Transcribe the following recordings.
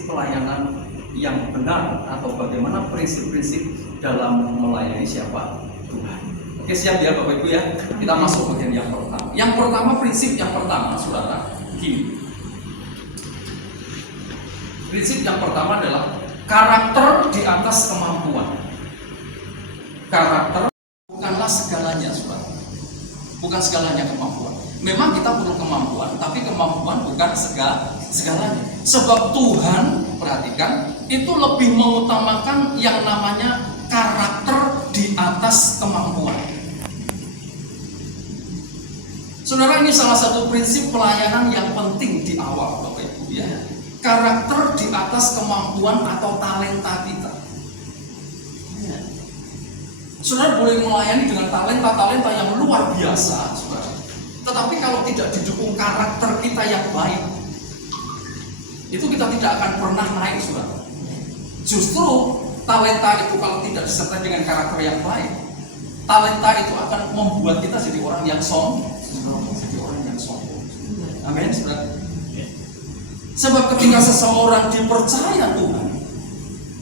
prinsip pelayanan yang benar atau bagaimana prinsip-prinsip dalam melayani siapa? Tuhan. Oke, siap ya Bapak Ibu ya? Kita masuk bagian yang pertama. Yang pertama, prinsip yang pertama, saudara, gini. Prinsip yang pertama adalah karakter di atas kemampuan. Karakter bukanlah segalanya, saudara. Bukan segalanya kemampuan. Memang kita perlu kemampuan, tapi kemampuan bukan segalanya. Sebab Tuhan, perhatikan, itu lebih mengutamakan yang namanya karakter di atas kemampuan. Saudara, ini salah satu prinsip pelayanan yang penting di awal, Bapak Ibu ya. Karakter di atas kemampuan atau talenta kita. Saudara boleh melayani dengan talenta-talenta yang luar biasa, saudara. Tetapi kalau tidak didukung karakter kita yang baik, itu kita tidak akan pernah naik, saudara. Justru talenta itu kalau tidak disertai dengan karakter yang baik, talenta itu akan membuat kita jadi orang yang sombong. Amin, saudara. Sebab ketika seseorang dipercaya Tuhan,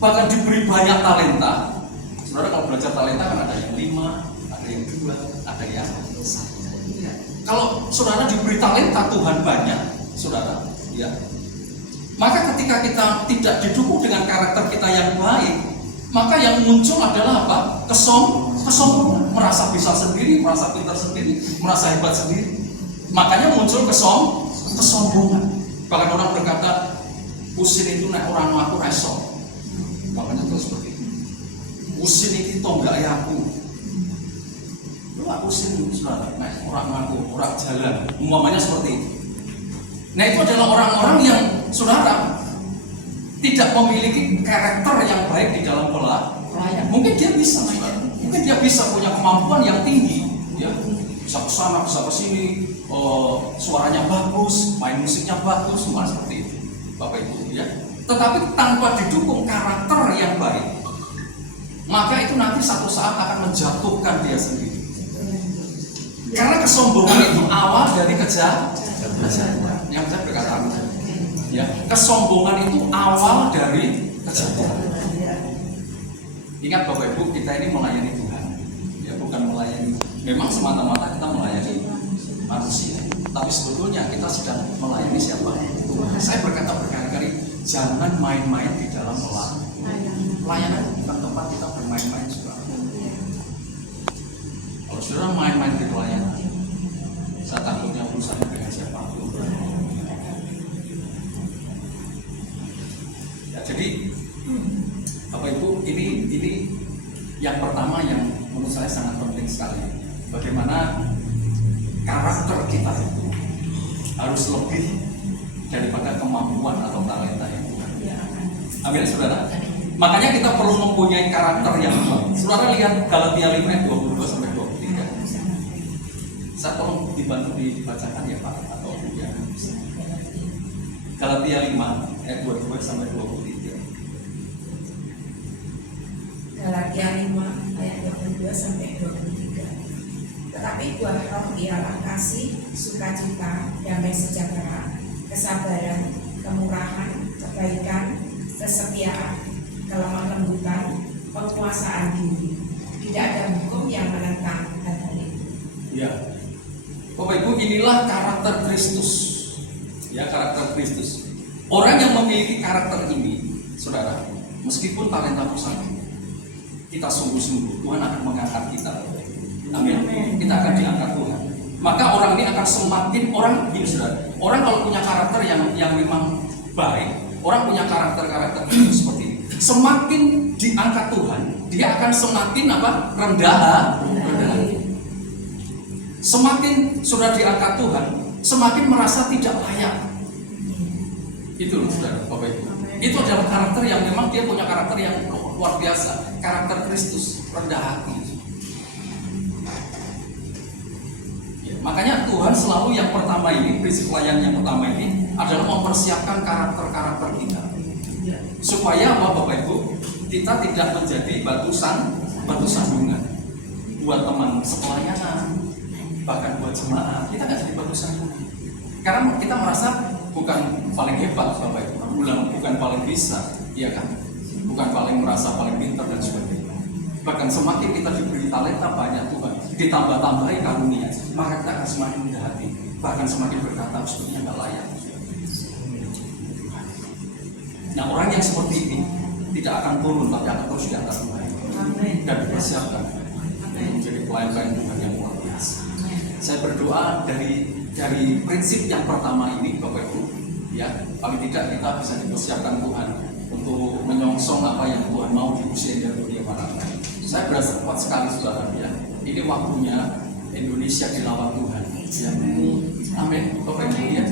bahkan diberi banyak talenta, saudara kalau belajar talenta kan ada yang 5, ada yang 2, ada yang 1. Kalau saudara diberi talenta Tuhan banyak, saudara, ya, maka ketika kita tidak didukung dengan karakter kita yang baik, maka yang muncul adalah apa? Kesombongan, merasa bisa sendiri, merasa pintar sendiri, merasa hebat sendiri. Makanya muncul kesombongan. Bahkan orang berkata, usin itu nek orang ngaku reso. Makanya terus seperti itu. Usin itu tonggak aku. Lu aku usin saudara, nek orang ngaku, orang jalan. Umpamanya seperti itu. Nah itu adalah orang-orang yang saudara tidak memiliki karakter yang baik di dalam pelayan. Mungkin dia bisa, mungkin dia bisa punya kemampuan yang tinggi, ya, bisa ke sana, bisa ke sini, suaranya bagus, main musiknya bagus, semua seperti itu, Bapak Ibu, ya. Tetapi tanpa didukung karakter yang baik, maka itu nanti satu saat akan menjatuhkan dia sendiri. Karena kesombongan itu awal dari kejahatan. Yang saya berkata, ya, kesombongan itu awal dari kejahatan. Ingat Bapak Ibu, kita ini melayani Tuhan, ya, bukan melayani. Memang semata-mata kita melayani manusia, tapi sebetulnya kita sedang melayani siapa? Tuhan. Saya berkata berkali-kali, jangan main-main di dalam pelayanan. Bukan tempat kita bermain-main, saudara. Kalau saudara main-main di pelayanan, saya takutnya urusannya dengan siapapun. Ya, jadi Bapak Ibu, ini yang pertama yang menurut saya sangat penting sekali. Bagaimana karakter kita itu harus lebih daripada kemampuan atau talenta yang Tuhan. Amin, saudara. Makanya kita perlu mempunyai karakter yang baik. Saudara lihat Galatia 5 ayat 22 sampai 23. Saya tolong dibantu dibacakan ya Pak atau ya. Galatia 5 ayat 22 sampai 23. Galatia 5 ayat 22 sampai 23. Tetapi buah roh ialah kasih, sukacita, damai sejahtera, kesabaran, kemurahan, kebaikan, kesetiaan, kelemah lembutan, penguasaan diri. Tidak ada hukum yang menentang hal itu. Ya, Bapak Ibu, inilah karakter Kristus. Ya, karakter Kristus. Orang yang memiliki karakter ini, saudara, meskipun talenta sama, kita sungguh-sungguh Tuhan akan mengangkat kita. Amin. Kita akan diangkat Tuhan. Maka orang ini akan semakin gini, saudara. Orang kalau punya karakter yang memang baik, orang punya karakter seperti ini. Semakin diangkat Tuhan, dia akan semakin rendah. Semakin sudah diangkat Tuhan, semakin merasa tidak layak. Itu loh, saudara, Bapak Ibu. Itu adalah karakter yang memang dia punya karakter yang luar biasa, karakter Kristus, rendah hati. Ya, makanya Tuhan selalu yang pertama ini, prinsip pelayanan yang pertama ini adalah mempersiapkan karakter-karakter kita, supaya Bapak Ibu, kita tidak menjadi batu sandungan buat teman sepelayanan, bahkan buat jemaat. Kita nggak jadi batu sandungan, karena kita merasa bukan paling hebat, Bapak Ibu, bukan bukan paling bisa, iya kan? Bukan paling merasa paling pintar dan sebagainya. Bahkan semakin kita diberi talenta banyak Tuhan, ditambah-tambahi karunia, maka kita akan semakin rendah hati, bahkan semakin berkata sebenarnya nggak layak. Nah, orang yang seperti ini tidak akan turun, tapi akan terus di atas Tuhan dan dipersiapkan menjadi pelayan-pelayan Tuhan yang luar biasa. Saya berdoa dari prinsip yang pertama ini, Bapak Ibu, ya, paling tidak kita bisa dipersiapkan Tuhan untuk menyongsong apa yang Tuhan mau di usia yang dunia mana. Saya berasa kuat sekali, saudara, ya. Ini waktunya Indonesia dilawan Tuhan. Ya. Amin, Bapak Ibu, ya.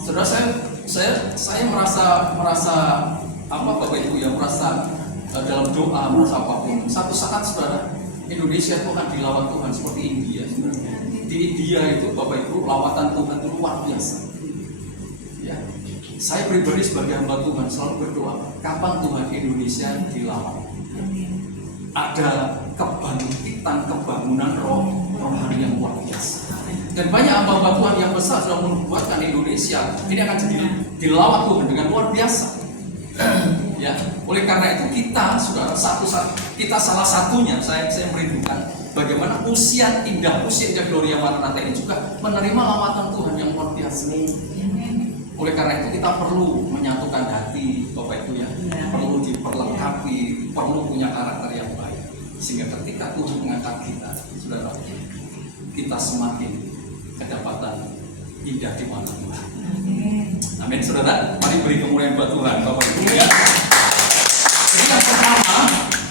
Saudara, saya merasa apa, Bapak Ibu, ya, merasa dalam doa, merasa apapun. Satu saat, saudara, Indonesia itu akan dilawan Tuhan seperti India, saudara. Di India itu, Bapak Ibu, lawatan Tuhan itu luar biasa. Ya. Saya pribadi sebagai hamba Tuhan selalu berdoa, kapan Tuhan Indonesia dilawan? Ada kebangkitan, kebangunan rohani yang luar biasa. Dan banyak hamba Tuhan yang besar sudah membuatkan Indonesia ini akan jadi dilawan Tuhan dengan luar biasa. Ya, oleh karena itu kita, saudara, kita salah satunya, saya merindukan bagaimana usia indah Gloria Maranatha ini juga menerima lawatan Tuhan yang luar biasa. Oleh karena itu kita perlu menyatukan hati, Bapak Ibu, ya, perlu diperlengkapi, perlu punya karakter yang baik, sehingga ketika Tuhan mengangkat kita, saudara, kita semakin kedapatan indah di mata Tuhan. Amin, saudara. Mari beri kemuliaan buat Tuhan, Bapak Ibu, ya. Jadi yang pertama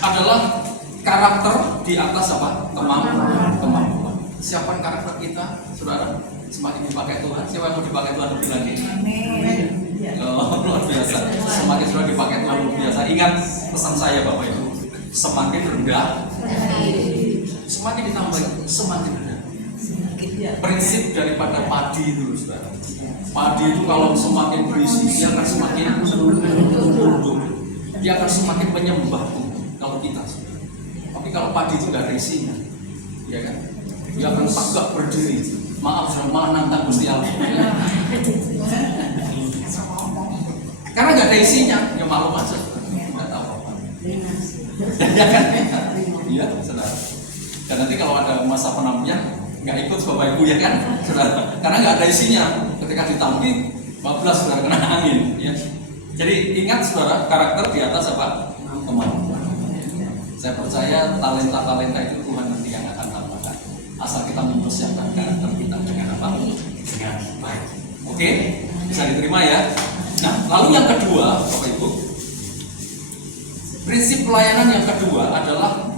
adalah karakter di atas apa? Kemampuan. Siapkan karakter kita, saudara. Semakin dipakai Tuhan, siapa yang mau dipakai Tuhan lebih lagi? Amin. Oh, luar biasa. Semakin sudah dipakai Tuhan luar biasa. Ingat pesan saya, Bapak Ibu. Semakin rendah, semakin ditambah, semakin rendah. Prinsip daripada padi itu, saudara. Padi itu kalau semakin berisi, dia akan semakin tunduk. Dia akan semakin menyembah Tuhan. Kalau kita, saudara. Tapi kalau padi itu nggak ada isinya, ya kan? Dia akan tegak berdiri. Maaf, sudah menantang Gusti Allah. Karena nggak ada isinya, ya malu aja, nggak tahu apa. Ya kan? Iya, saudara. Dan nanti kalau ada masa penampilan, nggak ikut Bapak Ibu, ya kan, saudara. Karena nggak ada isinya. Ketika ditampil, bablas, saudara, kena angin. Ya. Jadi ingat, saudara, karakter di atas apa? Kemampuan. Saya percaya talenta itu Tuhan nanti yang akan tambahkan. Asal kita mempersiapkan karakter kita dengan apa? Dengan baik. Oke? Bisa diterima, ya? Nah, lalu yang kedua, Bapak Ibu, prinsip pelayanan yang kedua adalah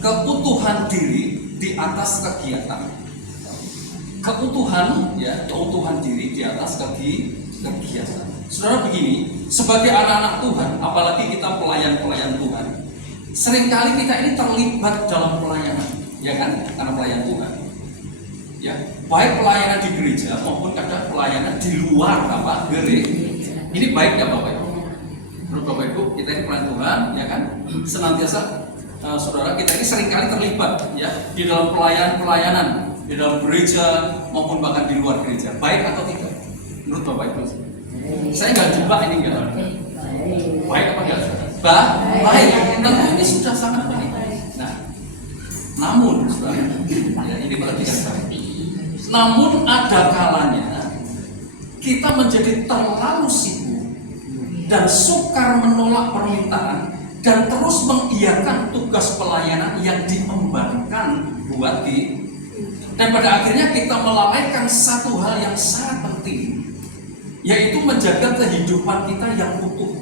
keutuhan diri di atas kegiatan. Keutuhan diri di atas kegiatan. Saudara, begini, sebagai anak-anak Tuhan, apalagi kita pelayan-pelayan Tuhan, seringkali kita ini terlibat dalam pelayanan, ya kan? Karena pelayan Tuhan, ya, baik pelayanan di gereja maupun kadang pelayanan di luar apa gereja. Ini baik ya, Bapak Ibu. Menurut Bapak Ibu, kita ini pelayan Tuhan, ya kan? Senantiasa, saudara, kita ini seringkali terlibat, ya, di dalam pelayanan di dalam gereja maupun bahkan di luar gereja. Baik atau tidak? Menurut Bapak Ibu, saya nggak jumpa ini enggak. Baik apa enggak? Baik. Tentu ini sudah sangat baik. Nah, namun, saudara, ya, ini perhatikan baik. Namun ada kalanya kita menjadi terlalu sibuk dan sukar menolak permintaan dan terus mengiyakan tugas pelayanan yang diembankan buat dan pada akhirnya kita melalaikan satu hal yang sangat penting, yaitu menjaga kehidupan kita yang utuh.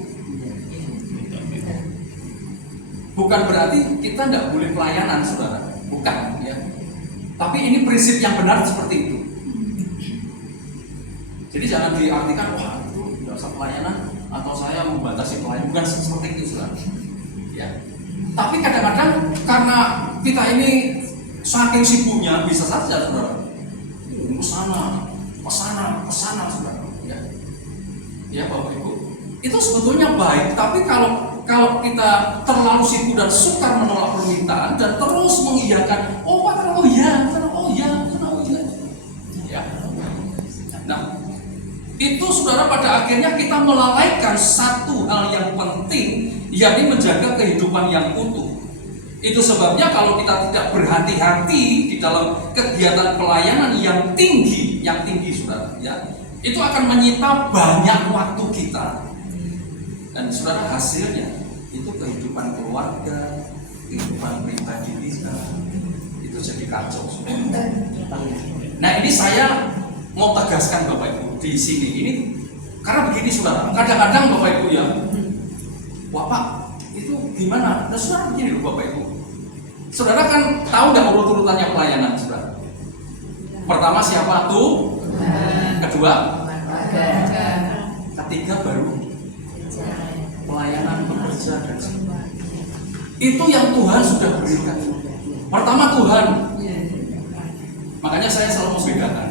Bukan berarti kita tidak boleh pelayanan, saudara, bukan, ya. Tapi ini prinsip yang benar seperti itu. Jadi jangan diartikan, wah, itu tidak usah pelayanan atau saya membatasi pelayanan. Bukan seperti itu, saudara. Ya. Tapi kadang-kadang karena kita ini saking sibuknya, bisa saja, saudara, kesana, saudara. Ya, Bapak Ibu, itu sebetulnya baik. Tapi kalau kita terlalu sibuk dan sukar menolak permintaan dan terus mengiyakan, ya. Nah, itu saudara pada akhirnya kita melalaikan satu hal yang penting, yakni menjaga kehidupan yang utuh. Itu sebabnya kalau kita tidak berhati-hati di dalam kegiatan pelayanan yang tinggi saudara, ya, itu akan menyita banyak waktu kita. Dan saudara, hasilnya itu kehidupan keluarga, kehidupan pribadi kita itu jadi kacau, saudara. Nah, ini saya mau tegaskan Bapak Ibu di sini ini karena begini saudara, kadang-kadang Bapak Ibu ya, wah Pak, itu gimana? Nah saudara begini loh Bapak Ibu, saudara kan tahu nggak urut-urutannya pelayanan saudara? Pertama siapa tuh? Kedua, ketiga baru pelayanan, bekerja dan sebagainya. Itu yang Tuhan sudah berikan. Pertama Tuhan. Makanya saya selalu membedakan,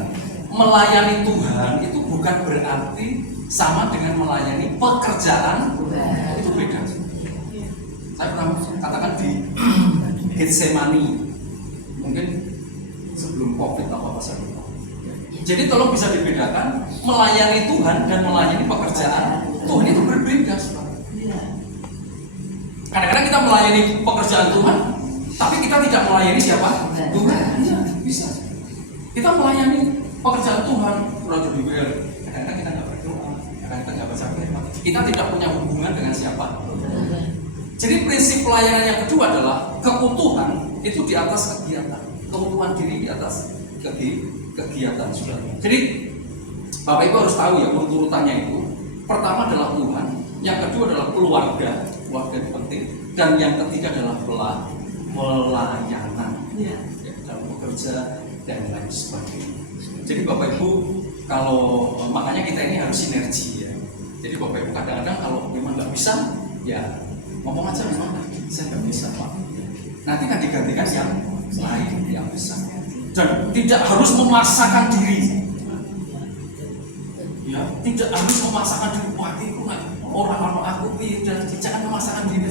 melayani Tuhan itu bukan berarti sama dengan melayani pekerjaan. Itu beda. Saya pernah katakan di Getsemani, mungkin sebelum COVID atau apa saja. Jadi tolong bisa dibedakan, melayani Tuhan dan melayani pekerjaan Tuhan itu berbeda. Kadang-kadang kita melayani pekerjaan Tuhan, tapi kita tidak melayani siapa? Tuhan. Iya, bisa. Kita melayani pekerjaan Tuhan, Raja Diwer. Kadang-kadang kita nggak berdoa, kadang-kadang kita nggak baca firman. Kita tidak punya hubungan dengan siapa? Jadi prinsip pelayanan yang kedua adalah keutuhan itu di atas kegiatan, keutuhan diri di atas kegiatan, saudara. Jadi Bapak Ibu harus tahu ya urutannya itu. Pertama adalah Tuhan, yang kedua adalah keluarga itu penting, dan yang ketiga adalah pelayanan, ya, dalam bekerja dan lain sebagainya. Jadi Bapak Ibu, kalau makanya kita ini harus sinergi ya. Jadi Bapak Ibu kadang-kadang kalau memang nggak bisa, ya ngomong aja memang saya nggak bisa Pak. Nanti kan digantikan yang lain yang bisa. Dan tidak harus memaksakan diri. Ya, tidak harus memaksakan diri. Wah, itu orang aku dan jangan memaksakan diri.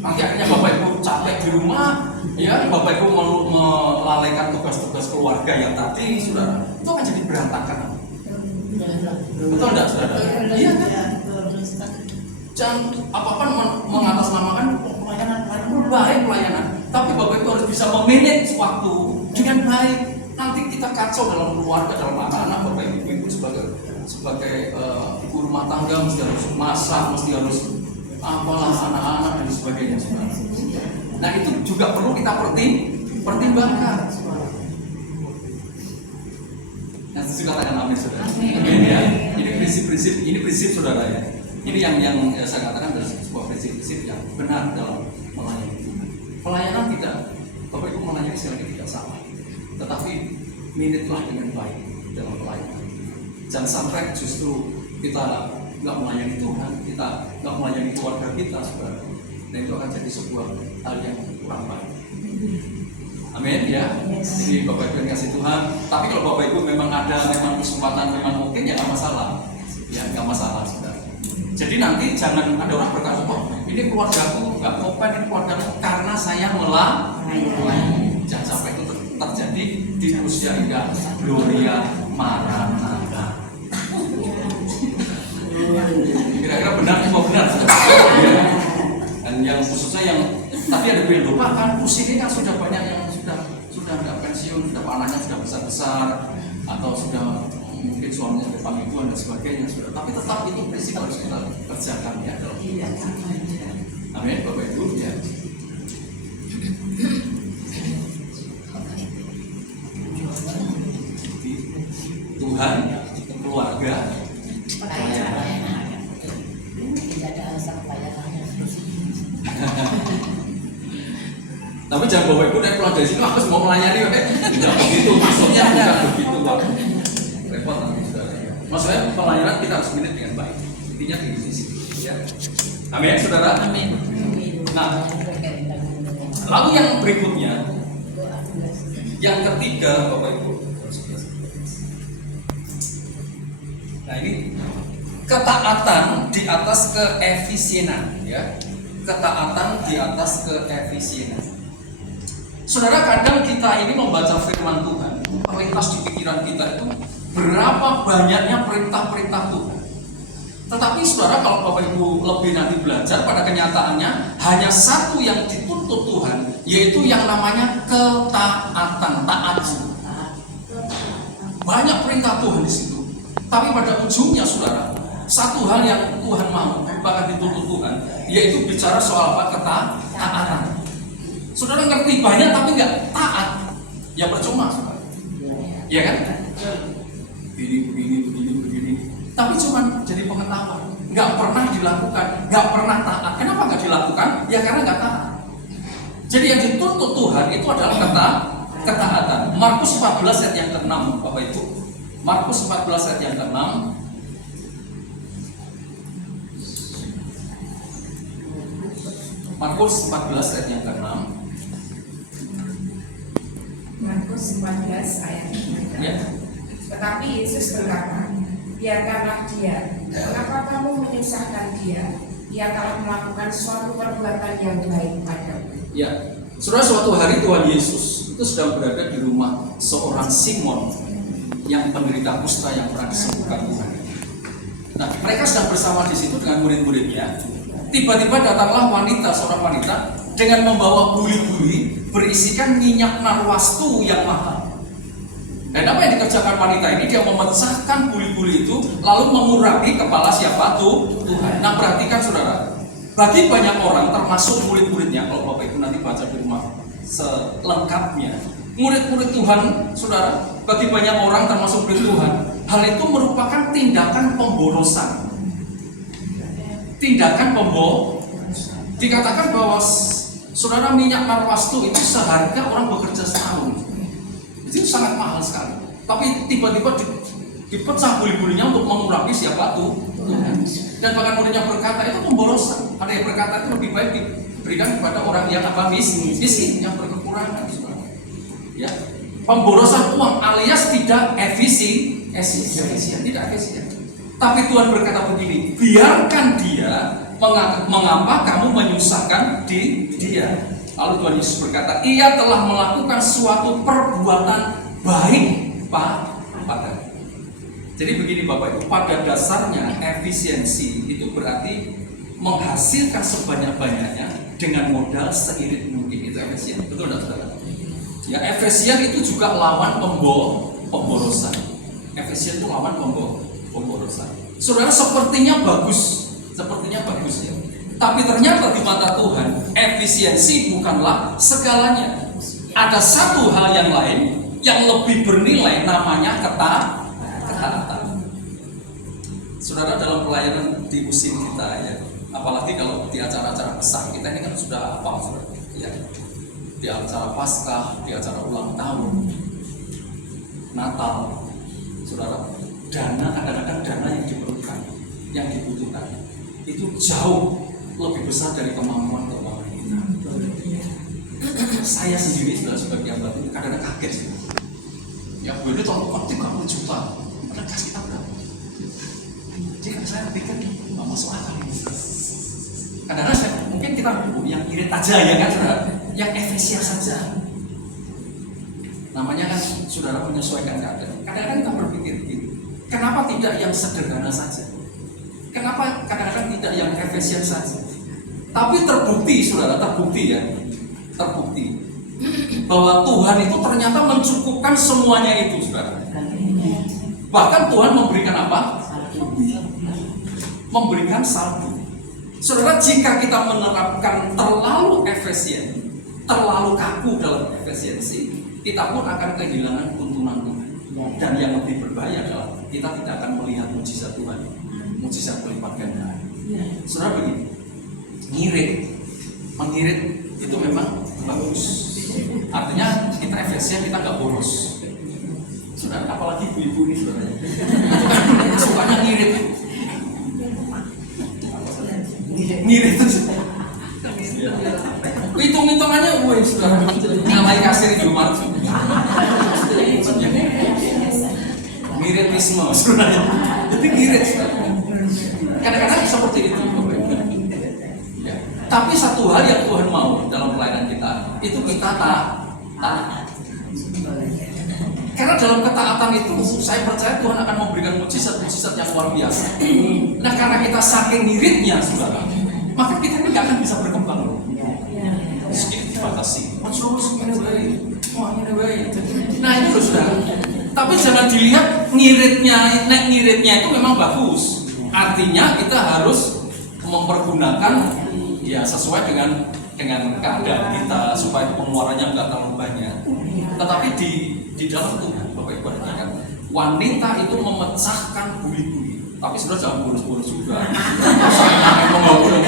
Nanti akhirnya Bapak Ibu capek di rumah, ya Bapak Ibu melalaikan tugas-tugas keluarga yang tadi, saudara, itu akan jadi berantakan. Betul enggak, saudara? Iya kan? Jangan apa-apa mengatasnamakan pelayanan baik pelayanan, tapi Bapak Ibu harus bisa memanage waktu dengan baik. Nanti kita kacau dalam keluarga, dalam anak-anak. Bapak Ibu sebagai ibu rumah tangga mesti harus masak, mesti harus apalah anak-anak dan sebagainya. Nah itu juga perlu kita pertimbangkan. Nah itu katakan amin saudara. Amin ya. Ini prinsip saudara ya. Ini yang saya katakan adalah sebuah prinsip yang benar dalam melayani Tuhan. Pelayanan tidak, Bapak Ibu melayani sekali lagi tidak salah, tetapi minitlah dengan baik dalam pelayanan. Jangan sampai justru kita nggak melayani Tuhan, kita nggak melayani keluarga kita, saudara. Dan itu akan jadi sebuah hal yang kurang baik. Amin ya. Jadi Bapak Ibu kasih Tuhan. Tapi kalau Bapak Ibu memang ada kesempatan, memang mungkin ya nggak masalah, ya nggak masalah, saudara. Jadi nanti jangan ada orang berkata, oh ini keluargaku nggak kompen, ini keluargaku karena saya melayani. Jangan sampai itu terjadi di usia indah Gloria Maranatha. Kira-kira benar semua benar. Dan yang khususnya yang tadi ada bilang lupa kan, ini kan sudah banyak yang sudah nggak pensiun, sudah anaknya sudah besar atau sudah mungkin suaminya ada panggilan dan sebagainya, sudah. Tapi tetap itu prinsip harus kita kerjakan ya. Amin, Bapak Ibu ya. Tuhan, keluarga, tapi jangan Bapak Ibu naik pulang dari sini harus mau melayani, tidak begitu, maksudnya bukan begitu Pak. Repot nanti saudara. Maksudnya pelayanan kita harus minit dengan baik. Intinya di sisi, ya. Amin, saudara. Amin. Nah, lalu yang berikutnya, yang ketiga, Bapak Ibu. Nah ini ketaatan di atas keefisienan, ya. Ketaatan di atas keefisienan. Saudara, kadang kita ini membaca firman Tuhan, terlintas di pikiran kita itu berapa banyaknya perintah-perintah Tuhan. Tetapi saudara, kalau Bapak Ibu lebih nanti belajar, pada kenyataannya hanya satu yang dituntut Tuhan, yaitu yang namanya ketaatan, taat. Banyak perintah Tuhan di situ. Tapi pada ujungnya saudara, satu hal yang Tuhan mau, bahkan dituntut Tuhan, yaitu bicara soal apa? Ketaatan. Saudara ngerti banyak tapi nggak taat, ya percuma saudara. Ya kan? Begini. Tapi cuma jadi pengetahuan, nggak pernah dilakukan, nggak pernah taat. Kenapa nggak dilakukan? Ya karena nggak taat. Jadi yang dituntut Tuhan itu adalah ketaatan. Markus 14 ayat yang ke-6, Bapak Ibu. Markus 14 ayat yang ke-6. Markus 14 ayat yang ke-6. Markus 14 ayat yang ke-6. Ya. Tetapi Yesus berkata, biarkanlah dia. Kenapa kamu menyusahkan dia? Ia telah melakukan suatu perbuatan yang baik padamu. Ya, saudara, suatu hari Tuhan Yesus itu sedang berada di rumah seorang Simon yang penderita kusta yang pernah disembuhkan Tuhan. Nah, mereka sedang bersama di situ dengan murid-muridnya. Tiba-tiba datanglah seorang wanita dengan membawa buli-buli berisikan minyak narwastu yang mahal. Dan apa yang dikerjakan wanita ini? Dia memecahkan buli-buli itu lalu mengurapi kepala siapa? Tuhan. Nah, perhatikan saudara, bagi banyak orang termasuk murid-muridnya, kalau Bapak Ibu nanti baca di rumah selengkapnya, murid-murid Tuhan, saudara, bagi banyak orang termasuk murid Tuhan, hal itu merupakan tindakan pemborosan. Tindakan pemborosan. Dikatakan bahwa saudara, minyak narwastu itu seharga orang bekerja setahun. Itu sangat mahal sekali. Tapi tiba-tiba dipecah buli-bulinya untuk mengurapi siapa? Tuhan. Dan bahkan muridnya berkata itu pemborosan. Ada yang berkata itu lebih baik diberikan kepada orang yang miskin, yang berkekurangan. Ya, pemborosan uang alias tidak efisien, tidak efisien. Tapi Tuhan berkata begini, biarkan dia. Mengapa kamu menyusahkan dia? Lalu Tuhan Yesus berkata, ia telah melakukan suatu perbuatan baik padamu. Jadi begini Bapak Ibu, pada dasarnya efisiensi itu berarti menghasilkan sebanyak-banyaknya dengan modal seirit mungkin. Itu efisien, betul tidak saudara? Ya, efisien itu juga lawan pemborosan. Efisien itu lawan pemborosan. Saudara, sepertinya bagus ya. Tapi ternyata di mata Tuhan, efisiensi bukanlah segalanya. Ada satu hal yang lain yang lebih bernilai, namanya ketaatan. Saudara, dalam pelayanan di musim kita ya, apalagi kalau di acara-acara besar kita ini kan sudah apa saudara? Ya, di acara Paskah, di acara ulang tahun, Natal, saudara, kadang-kadang dana yang diperlukan, yang dibutuhkan itu jauh lebih besar dari kemampuan kita. Saya sendiri sudah sebagai hamba itu kadang-kadang kaget. Ya, gue itu tahun 30 juta, padahal kas kita berapa? Jadi saya pikir nggak masuk akal ini. Kadang-kadang mungkin kita yang irit aja ya kan, saudara, yang efisien saja. Namanya kan saudara menyesuaikan keadaan. Kadang-kadang kita berpikir begini, kenapa tidak yang sederhana saja? Kenapa kadang-kadang tidak yang efisien saja? Tapi terbukti bahwa Tuhan itu ternyata mencukupkan semuanya itu, saudara. Bahkan Tuhan memberikan apa? Memberikan saldo. Saudara, jika kita menerapkan terlalu efisien, terlalu kaku dalam efisiensi, kita pun akan kehilangan tuntunan Tuhan. Dan yang lebih berbahaya adalah kita tidak akan melihat mujizat Tuhan, mujizat berlipat ganda. Saudara, begini. Mengirit itu memang bagus. Artinya kita efisien, kita nggak boros. Saudara, apalagi ibu-ibu ini saudara, sukanya ngirit. Ngirit itu. Hitung-hitungannya, woi saudara, ngalai kasir di rumah. Ngiritisme saudara. Jadi ngirit. Kadang-kadang seperti itu. Tapi satu hal yang Tuhan mau dalam pelayanan kita, itu kita taat. Karena dalam ketaatan itu saya percaya Tuhan akan memberikan mujizat-mujizat yang luar biasa. Nah karena kita saking ngiritnya saudara, maka kita ini gak akan bisa berkembang loh. Sedikit dibatasi. Nah itu loh saudara. Tapi jangan dilihat ngiritnya itu memang bagus. Artinya kita harus mempergunakan ya sesuai dengan keadaan kita supaya pengeluarannya nggak terlalu banyak. Tetapi di dalam Tuhan, Bapak Ibu perhatikan, wanita itu memecahkan buli-buli. Tapi sudah jangan boros-boros juga. Saya membangun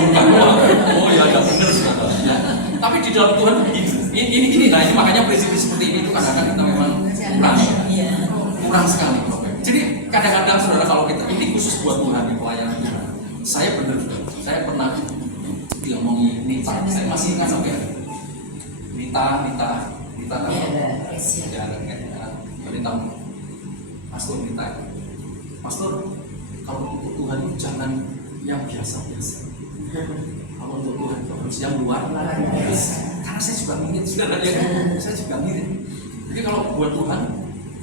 oh ya ada benar saudara. Ya. Tapi di dalam Tuhan ini makanya prinsip seperti ini itu kadang-kadang kita memang kurang sekali. Jadi kadang-kadang saudara kalau kita ini khusus buat Tuhan di pelayanan Tuhan. Saya pernah diomongi Nita, saya masih ingat sampai Nita kan? Nita, Pastor, kalau untuk Tuhan itu jangan yang biasa-biasa. Kalau untuk Tuhan itu harus yang luar biasa. Karena saya juga mirip, saya juga mirip. Jadi kalau buat Tuhan,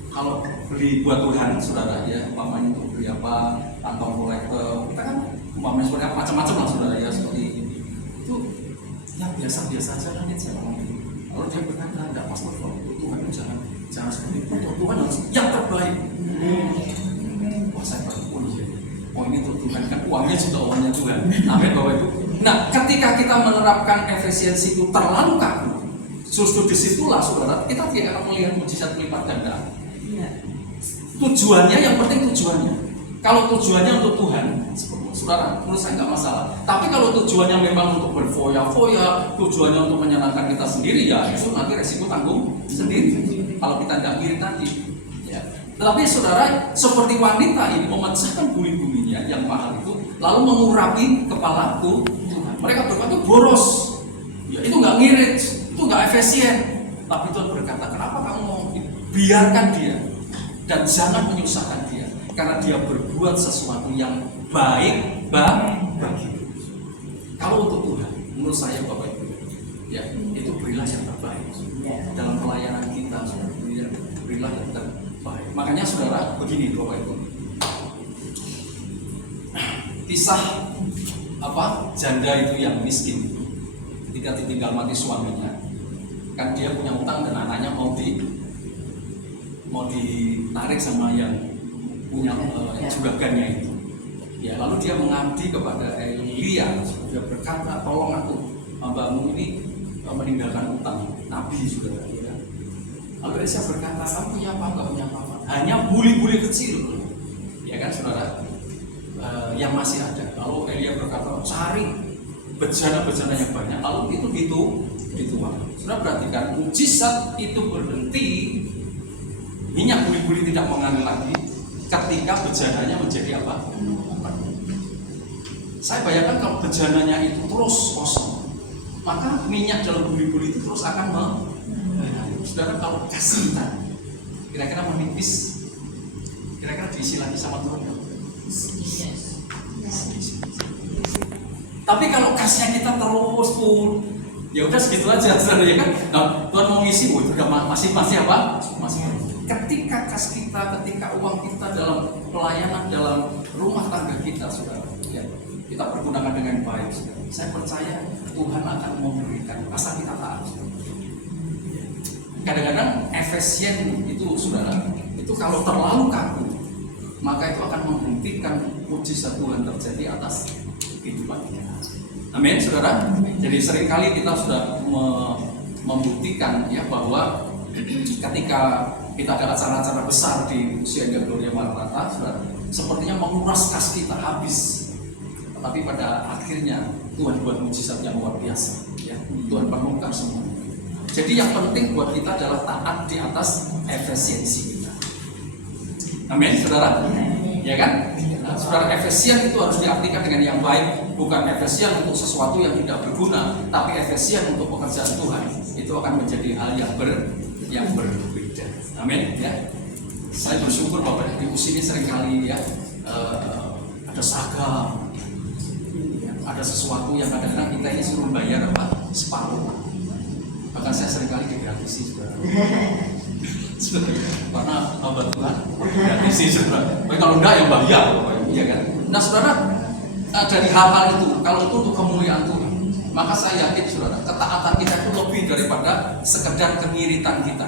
kalau beli buat Tuhan, saudara ya, umpamanya untuk beli apa, kantong kolektor, kita kan umpamanya seperti apa, macam-macam lah saudara ya, seperti itu yang biasa-biasa aja kan saya ngomong. Lalu dia berkata, enggak Pastor, kalau untuk Tuhan itu jangan seperti itu, untuk Tuhan harus yang terbaik. Wah saya berpikir ya, oh ini untuk Tuhan kan uangnya juga uangnya Tuhan. Amin Bapak Ibu. Nah ketika kita menerapkan efisiensi itu terlalu kaku, justru disitulah saudara kita tidak akan melihat mujizat lipat ganda. Tujuannya yang penting tujuannya. Kalau tujuannya untuk Tuhan, saudara, menurut saya nggak masalah. Tapi kalau tujuannya memang untuk berfoya-foya, tujuannya untuk menyenangkan kita sendiri, ya itu nanti resiko tanggung sendiri. Kalau kita nggak ngirit tadi, ya. Tetapi saudara, seperti wanita ini memecahkan buli-bulinya yang mahal itu, lalu mengurapi kepala Tuhan. Mereka berkata boros, ya itu nggak ngirit, itu nggak efisien. Tapi Tuhan berkata, kenapa kamu mau biarkan dia dan jangan menyusahkan dia? Karena dia berbuat sesuatu yang baik bagi. Kalau untuk Tuhan, menurut saya Bapak Ibu, ya itu berilah yang terbaik dalam pelayanan kita, berilah yang terbaik. Makanya saudara begini Bapak Ibu, kisah janda itu yang miskin ketika ditinggal mati suaminya, kan dia punya utang dan anaknya mau ditarik sama yang punya juragannya itu. Ya, lalu dia mengabdi kepada Elia. Dia berkata, tolong aku, hambamu ini meninggalkan utang. Nabi juga. Ya. Lalu Elia berkata, kamu punya apa? Enggak punya apa-apa. Hanya buli-buli kecil, ya kan saudara, yang masih ada. Lalu Elia berkata, cari bejana-bejana yang banyak. Lalu itu dituang. Saudara perhatikan, mujizat itu berhenti. Minyak buli-buli tidak mengalir lagi ketika bejananya menjadi apa? Saya bayangkan kalau bejananya itu terus kosong, maka minyak dalam buli-buli itu terus akan saudara kalau kasih kita kira-kira menipis, kira-kira diisi lagi sama Tuhan ya? Tapi kalau kasihnya kita terus pun ya udah segitu aja saudara ya kan? Nah, Tuhan mau ngisi, udah masih apa? Masih. Ketika kas kita, ketika uang kita dalam pelayanan, dalam rumah tangga kita, saudara, ya, kita pergunakan dengan baik, saudara. Saya percaya Tuhan akan memberikan asal kita taat. Kadang-kadang efisien itu, saudara, itu kalau terlalu kaku, maka itu akan menghentikan mujizat Tuhan terjadi atas kehidupan kita. Amin, saudara. Jadi seringkali kita sudah membuktikan ya bahwa ketika kita ada acara-acara besar di Usia Gloria Maranatha, sepertinya menguras kas kita habis. Tetapi pada akhirnya Tuhan buat mujizat yang luar biasa. Ya. Tuhan penuhkan semua. Jadi yang penting buat kita adalah taat di atas efisiensi kita. Amin, saudara. Ya kan? Nah, saudara, efisien itu harus diartikan dengan yang baik, bukan efisien untuk sesuatu yang tidak berguna, tapi efisien untuk pekerjaan Tuhan. Itu akan menjadi hal yang berbeda. Amin ya. Saya bersyukur Bapak Ibu sini seringkali ya ada seragam, ya, ada sesuatu yang kadang-kadang kita ini suruh bayar separuh. Bahkan saya seringkali digratisi, saudara. Karena hamba Tuhan gratis sih saudara. Tapi kalau enggak ya bayar, ya kan. Nah saudara, dari hal-hal itu, kalau itu untuk kemuliaan Tuhan, maka saya yakin saudara, ketaatan kita itu lebih daripada sekedar kengiritan kita.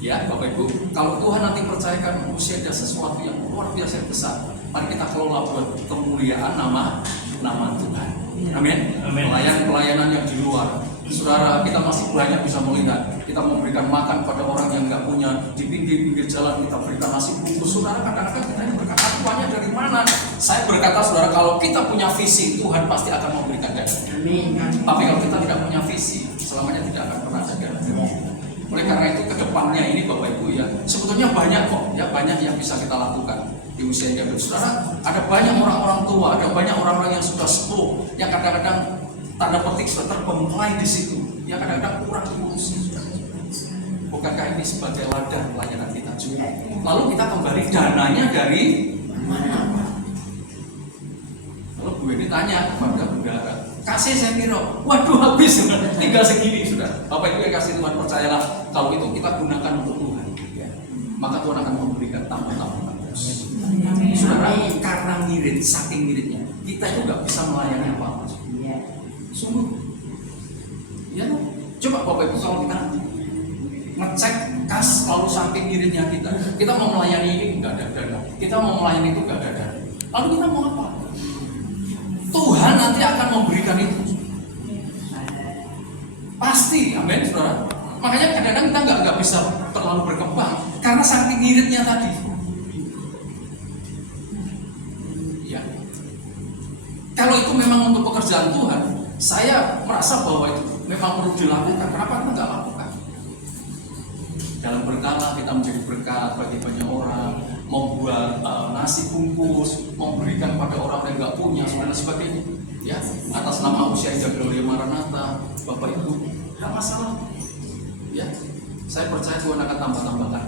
Ya Bapak Ibu, kalau Tuhan nanti percayakan usia ada sesuatu yang luar biasa besar, mari kita kelola buat kemuliaan nama Tuhan. Amin. Pelayanan yang di luar, saudara, kita masih banyak bisa melihat. Kita memberikan makan pada orang yang nggak punya, di pinggir-pinggir jalan kita berikan nasi bungkus. Saudara, kadang-kadang kita ini berkata Tuhannya dari mana? Saya berkata saudara, kalau kita punya visi, Tuhan pasti akan memberikan dana. Amin. Tapi kalau kita tidak punya visi, selamanya tidak akan pernah ada dana. Oleh karena itu kedepannya ini Bapak Ibu ya, sebetulnya banyak kok ya, banyak yang bisa kita lakukan di usia yang saudara. Ada banyak orang-orang tua, ada banyak orang-orang yang sudah sepuh, yang kadang-kadang tanda petik sudah terbengkalai di situ, yang kadang-kadang kurang diurusi. Bukankah ini sebagai ladang pelayanan kita juga? Lalu kita kembali dananya dari mana? Lalu gue ini tanya kepada bendara, kasih saya kira, waduh habis, tinggal segini sudah. Bapak Ibu yang kasih Tuhan, percayalah, kalau itu kita gunakan untuk Tuhan, ya, maka Tuhan akan memberikan tambah-tambah terus. Saudara, karena ngirit, saking ngiritnya, kita itu nggak bisa melayani apa-apa. Sungguh, ya, coba Bapak Ibu kalau kita ngecek kas lalu saking ngiritnya kita mau melayani ini nggak ada dana, kita mau melayani itu nggak ada dana. Lalu kita mau apa? Tuhan nanti akan memberikan itu. Pasti, amin saudara. Makanya kadang-kadang kita nggak bisa terlalu berkembang karena saking ngiritnya tadi. Ya. Kalau itu memang untuk pekerjaan Tuhan, saya merasa bahwa itu memang perlu dilakukan. Kenapa kita nggak lakukan? Dalam berkala kita menjadi berkat bagi banyak orang, membuat nasi bungkus, memberikan pada orang yang nggak punya, dan sebagainya. Ya, atas nama usia Indah Gloria Maranatha, Bapak Ibu, tidak masalah. Ya, saya percaya Tuhan akan tambah-tambahkan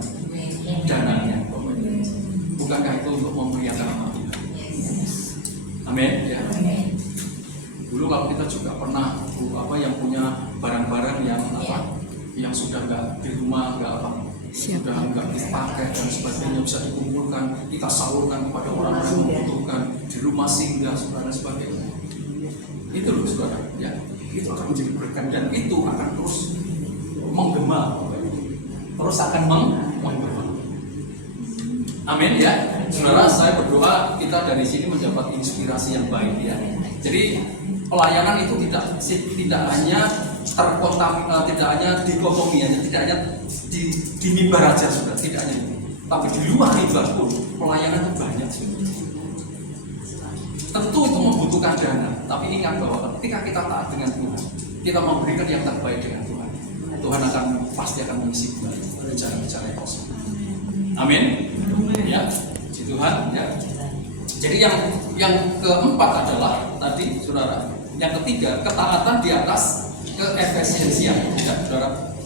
dananya, Bapak Ibu. Bukankah itu untuk memuliakan nama Tuhan? Amin. Ya. Dulu kalau kita juga pernah yang punya barang-barang yang yang sudah nggak di rumah, nggak sudah nggak dipakai dan sebagainya, bisa dikumpulkan, kita salurkan kepada orang yang membutuhkan di rumah singgah, saudara, dan sebagainya. Itu loh saudara, ya, itu akan menjadi berkat dan itu akan terus menggema, terus akan menggema. Amin ya, saudara. Saya berdoa kita dari sini mendapat inspirasi yang baik ya. Jadi pelayanan itu tidak hanya tidak hanya dikotomi, tidak hanya di mimbar aja sudah, tidak hanya itu. Tapi di luar mimbar pun pelayanan itu banyak sudah. Tentu itu membutuhkan dana, tapi ingat bahwa ketika kita taat dengan Tuhan, kita memberikan yang terbaik dengan Tuhan, Tuhan pasti akan mengisi rencana-rencana yang kosong. Amin. Ya, puji Tuhan ya. Jadi yang keempat adalah tadi saudara, yang ketiga ketaatan di atas keefisiensian, ya saudara.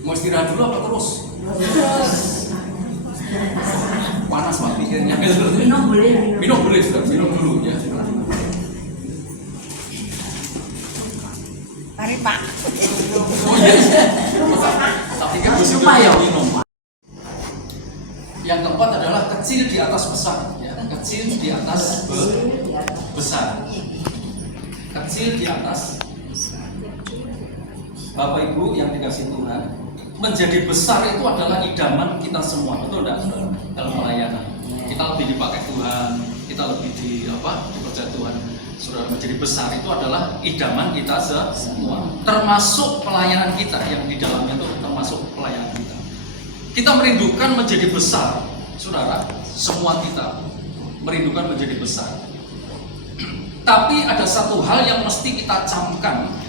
Mau istirahat dulu apa terus? Panas pak pikirnya. Minum boleh sudah, minum dulu ya. Mari Pak. Oh iya. Tapi kan supaya minum. Yang keempat adalah kecil di atas besar, ya. Kecil di atas besar. Kecil di atas. Bapak Ibu yang dikasih Tuhan, menjadi besar itu adalah idaman kita semua, betul tidak? Dalam pelayanan kita lebih dipakai Tuhan, kita lebih dipercaya Tuhan. Saudara, menjadi besar itu adalah idaman kita semua, termasuk pelayanan kita yang di dalamnya itu termasuk pelayanan kita. Kita merindukan menjadi besar, saudara. Semua kita merindukan menjadi besar. Tapi ada satu hal yang mesti kita camkan.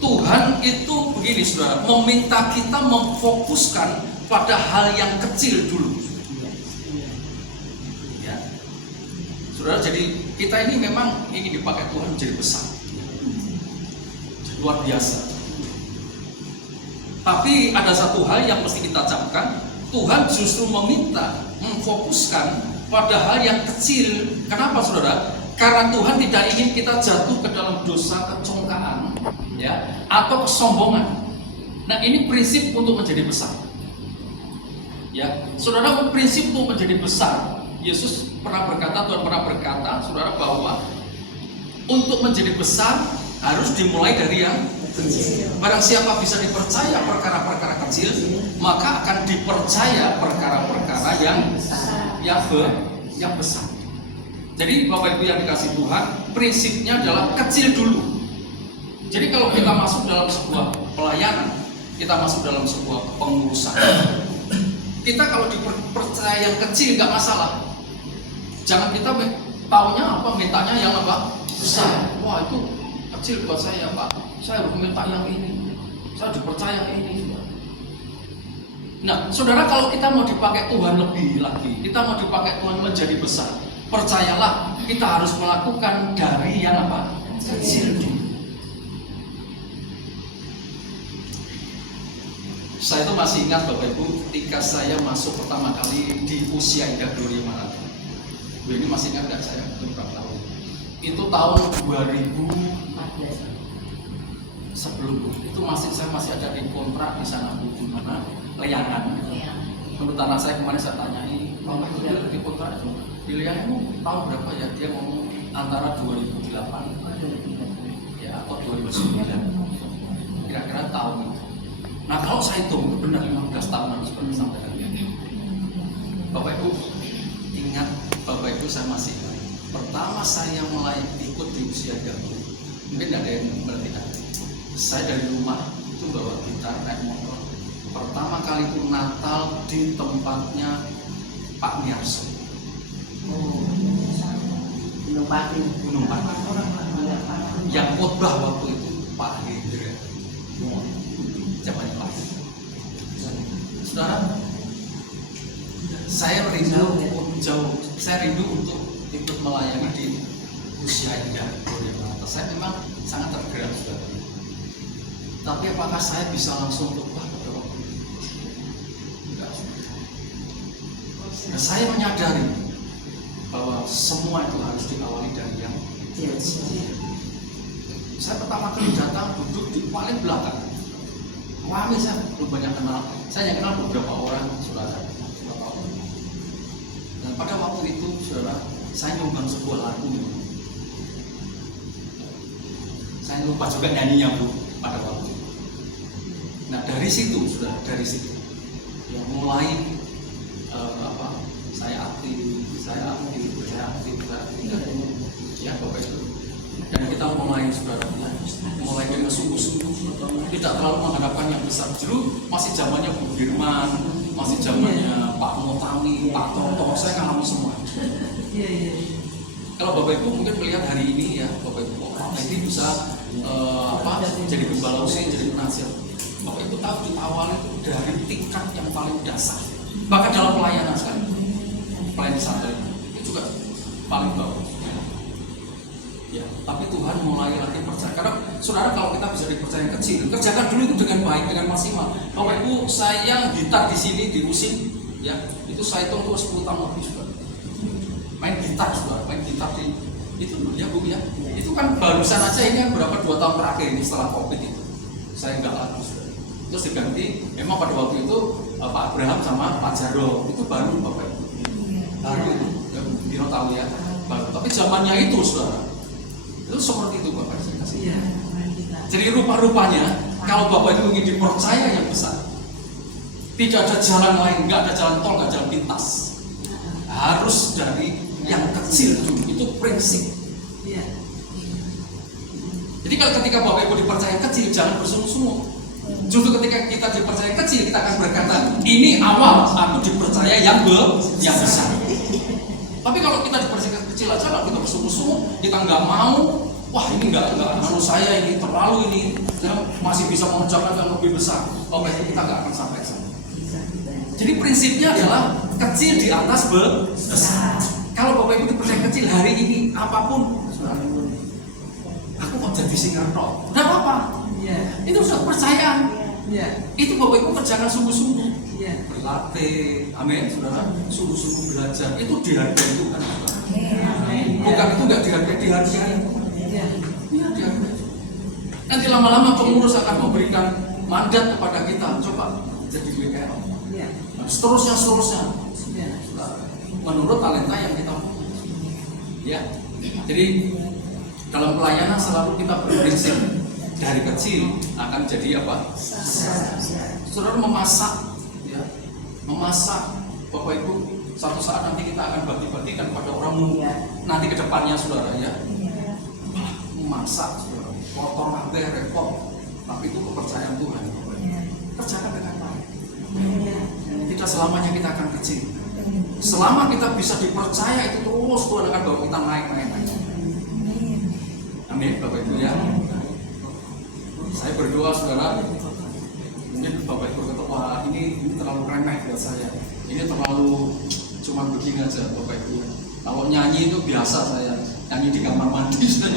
Tuhan itu begini saudara, meminta kita memfokuskan pada hal yang kecil dulu. Ya. Saudara, jadi kita ini memang ingin dipakai Tuhan menjadi besar, luar biasa. Tapi ada satu hal yang mesti kita camkan, Tuhan justru meminta memfokuskan pada hal yang kecil. Kenapa saudara? Karena Tuhan tidak ingin kita jatuh ke dalam dosa kecongkaan, ya, atau kesombongan. Nah, ini prinsip untuk menjadi besar. Ya, saudara, prinsip untuk menjadi besar. Yesus pernah berkata, Tuhan pernah berkata, saudara, bahwa untuk menjadi besar harus dimulai dari yang kecil. Barang siapa bisa dipercaya perkara-perkara kecil, maka akan dipercaya perkara-perkara yang besar. Jadi Bapak Ibu yang dikasih Tuhan, prinsipnya adalah kecil dulu. Jadi kalau kita masuk dalam sebuah pelayanan, kita masuk dalam sebuah pengurusan, kita kalau dipercaya yang kecil nggak masalah. Jangan kita taunya apa, mintanya yang apa? Besar. Wah, itu kecil buat saya, Pak. Saya harus minta yang ini. Saya dipercaya yang ini. Nah, saudara, kalau kita mau dipakai Tuhan lebih lagi, kita mau dipakai Tuhan menjadi besar, percayalah kita harus melakukan dari yang apa? Kecil dulu. Saya itu masih ingat Bapak Ibu, ketika saya masuk pertama kali di usia Indah Gloria Maranatha. Ini masih ingat nggak saya? Berapa tahun? Itu tahun 2014. Sebelum itu saya masih ada di kontrak di sana di mana Leyangan. Menurut anak saya kemarin saya tanyai, Bapak itu di kontrak itu di Leyangan itu tahun berapa ya? Dia ngomong antara 2008 ya atau 2009. Kira-kira tahun itu. Nah, kalau saya hitung itu benar 15 tahunan seperti sampai tadi. Bapak Ibu ingat, Bapak Ibu saya masih ingat. Pertama saya mulai ikut di usia jauh, mungkin ada yang memperhatikan. Saya dari rumah itu bawa gitar, naik motor. Pertama kali itu Natal di tempatnya Pak Miarso. Gunung Pati. Yang khotbah waktu itu Pak Hendra. Zaman Pak. Saudara, saya rindu untuk ikut melayani di usia Indah Gloria Maranatha. Saya memang sangat tergerak, saudara. Tapi apakah saya bisa langsung berubah pada waktu itu? Enggak. Nah, saya menyadari bahwa semua itu harus diawali dari yang kecil. Saya pertama kali datang duduk di paling belakang. Kami saya belum banyak kenal. Saya hanya kenal beberapa orang, saudara. Dan pada waktu itu, saudara, saya nyumbang sebuah lagu. Saya lupa juga nyanyinya, Bu, pada waktu itu. Nah, dari situ, saudara, yang mulai saya aktif, ya, Bapak Ibu. Dan kita mulai, saudara, mulai dengan sungguh-sungguh, tidak terlalu mengharapkan yang besar. Dulu masih zamannya Bu Firman, masih zamannya Pak Motami, Pak Toto, saya ngalami semua. Kalau Bapak Ibu mungkin melihat hari ini ya, Bapak Ibu, ini bisa jadi gembala usia, jadi penasihat. Bapak Ibu tahu di awal itu dari tingkat yang paling dasar, bahkan dalam pelayanan sekali, pelayanan santai itu juga paling bawah. Ya, tapi Tuhan mulai lagi percaya. Karena saudara, kalau kita bisa dipercaya kecil, kerjakan dulu itu dengan baik, dengan maksimal. Bapak Ibu, saya gitar di sini di Usin, ya, itu saya hitung 10 tahun lebih, saudara. Main gitar, saudara, itu dulu ya, Bu, ya. Itu kan barusan aja ini kan berapa 2 tahun terakhir ini setelah COVID itu. Saya nggak laku, saudara. Terus diganti, memang pada waktu itu Pak Abraham sama Pak Jaro itu baru, Bapak Ibu. Baru itu, ya, Biro tahu ya, baru. Tapi zamannya itu, saudara. Itu seperti itu, Bapak. Jadi rupa-rupanya kalau Bapak Ibu ingin dipercaya yang besar, tidak ada jalan lain, nggak ada jalan tol, nggak jalan pintas, harus dari yang kecil dulu. Itu prinsip. Jadi kalau ketika Bapak Ibu dipercaya kecil, jangan bersungguh-sungguh. Justru ketika kita dipercaya kecil, kita akan berkata, ini awal aku dipercaya yang besar. Tapi kalau kita dipercaya kecil aja, kalau kita bersungguh-sungguh, kita nggak mau, wah ini nggak menurut saya ini terlalu ini, saya masih bisa mengerjakan yang lebih besar. Oke, kita nggak akan sampai sana. Jadi prinsipnya adalah kecil di atas besar. Kalau Bapak Ibu dipercaya kecil hari ini, apapun, aku kok jadi singer rock, nggak apa-apa. Itu sudah kepercayaan. Itu Bapak Ibu kerjakan sungguh-sungguh. Berlatih, amin, saudara, sungguh-sungguh belajar, itu dihargai Tuhan. bukan itu nggak dihargai. Iya, dihargai. Nanti lama-lama pengurus akan memberikan mandat kepada kita, coba jadi WKL. Seterusnya. Menurut talenta yang kita ya. Jadi dalam pelayanan selalu kita berprinsip dari kecil akan jadi apa? Saudara memasak, ya, memasak. Bapak Ibu, satu saat nanti kita akan bagi-bagikan pada orang nanti ke depannya, saudara ya. Memasak, saudara, kotor kabeh repot, tapi itu kepercayaan Tuhan. Kerjakan dengan baik. Tidak selamanya kita akan kecil. Selama kita bisa dipercaya itu terus Tuhan akan bawa kita naik. Amin, Bapak Ibu ya. Saya berdoa, saudara. Mungkin Bapak Ibu kata, wah ini terlalu remeh buat saya. Ini terlalu cuma begini aja, Bapak Ibu. Kalau nyanyi itu biasa, saya nyanyi di kamar mandi sudah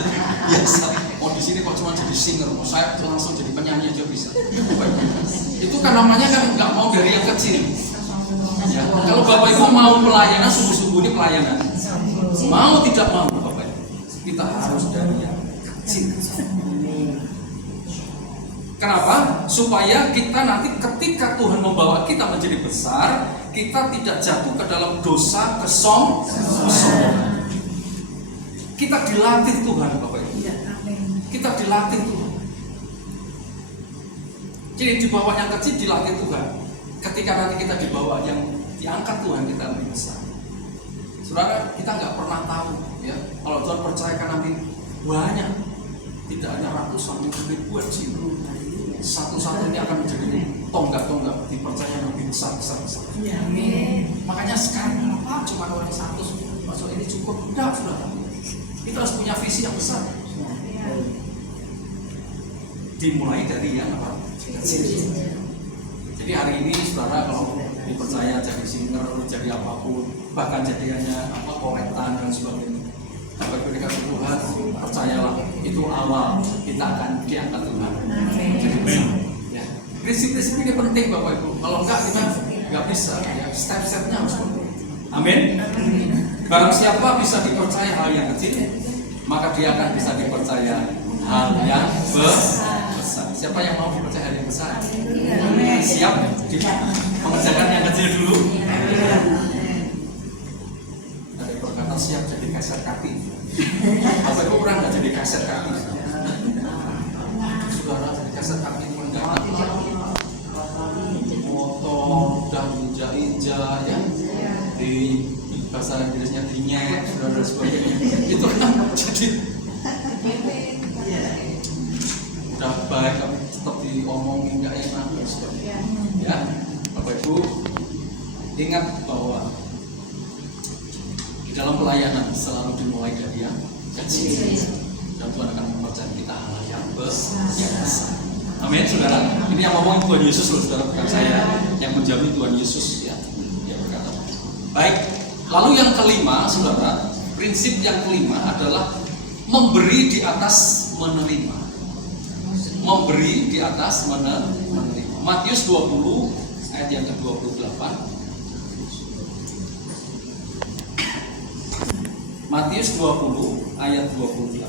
biasa. Oh di sini kok cuma jadi singer, oh saya langsung jadi penyanyi aja bisa. Bapak Ibu. Itu kan namanya kan nggak mau dari yang kecil. Ya, kalau Bapak Ibu mau pelayanan, sungguh-sungguh ini pelayanan. Mau tidak mau, Bapak Ibu, kita harus dari yang kecil. Kenapa? Supaya kita nanti ketika Tuhan membawa kita menjadi besar, kita tidak jatuh ke dalam dosa kesombongan. Kita dilatih Tuhan, Bapak Ibu. Kita dilatih Tuhan. Jadi di bawah yang kecil dilatih Tuhan. Ketika nanti kita di bawah yang diangkat Tuhan, kita lebih besar. Saudara, kita nggak pernah tahu, ya. Kalau Tuhan percayakan nanti banyak, tidak hanya ratusan, mungkin ribuan jiwa. Satu-satunya akan menjadi tonggak-tonggak dipercaya lebih besar. Makanya sekarang apa? Cuma orang 100 masuk ini cukup. Tidak, saudara. Kita harus punya visi yang besar. Dimulai dari yang apa? Kecil. Jadi hari ini saudara kalau dipercaya jadi singer, jadi apapun, bahkan jadi hanya apa kolektan dan sebagainya. Bapak Ibu dikasih Tuhan, percayalah itu awal kita akan diangkat Tuhan. Jadi ya. Prinsip-prinsip ini penting Bapak Ibu. Kalau enggak kita nggak bisa. Ya. Step-stepnya harus penting. Amin. Barang siapa bisa dipercaya hal yang kecil, maka dia akan bisa dipercaya hal yang besar. Siapa yang mau dipercaya hal yang besar? Siap mengerjakan yang kecil dulu. Ada berkata siap jadi kaset kaki. Apa itu orang nggak jadi kaset kaki? Saudara jadi kaset kaki pun nggak apa. Motor dan inja-inja ya. Di bahasa Inggrisnya dinyek, saudara dan sebagainya. Itu kan jadi udah baik tapi tetap diomongin nggak enak dan sebagainya. Ya, Bapak Ibu ingat bahwa di dalam pelayanan selalu dimulai dari yang kecil dan Tuhan akan mempercayakan kita hal yang besar. Amin, saudara. Ini yang ngomong Tuhan Yesus loh, saudara, bukan saya. Yang menjamin Tuhan Yesus ya. Dia berkata. Baik. Lalu yang kelima, saudara, prinsip yang kelima adalah memberi di atas menerima. Memberi di atas menerima. Matius 20 ayat yang ke-28. Matius 20 ayat 28.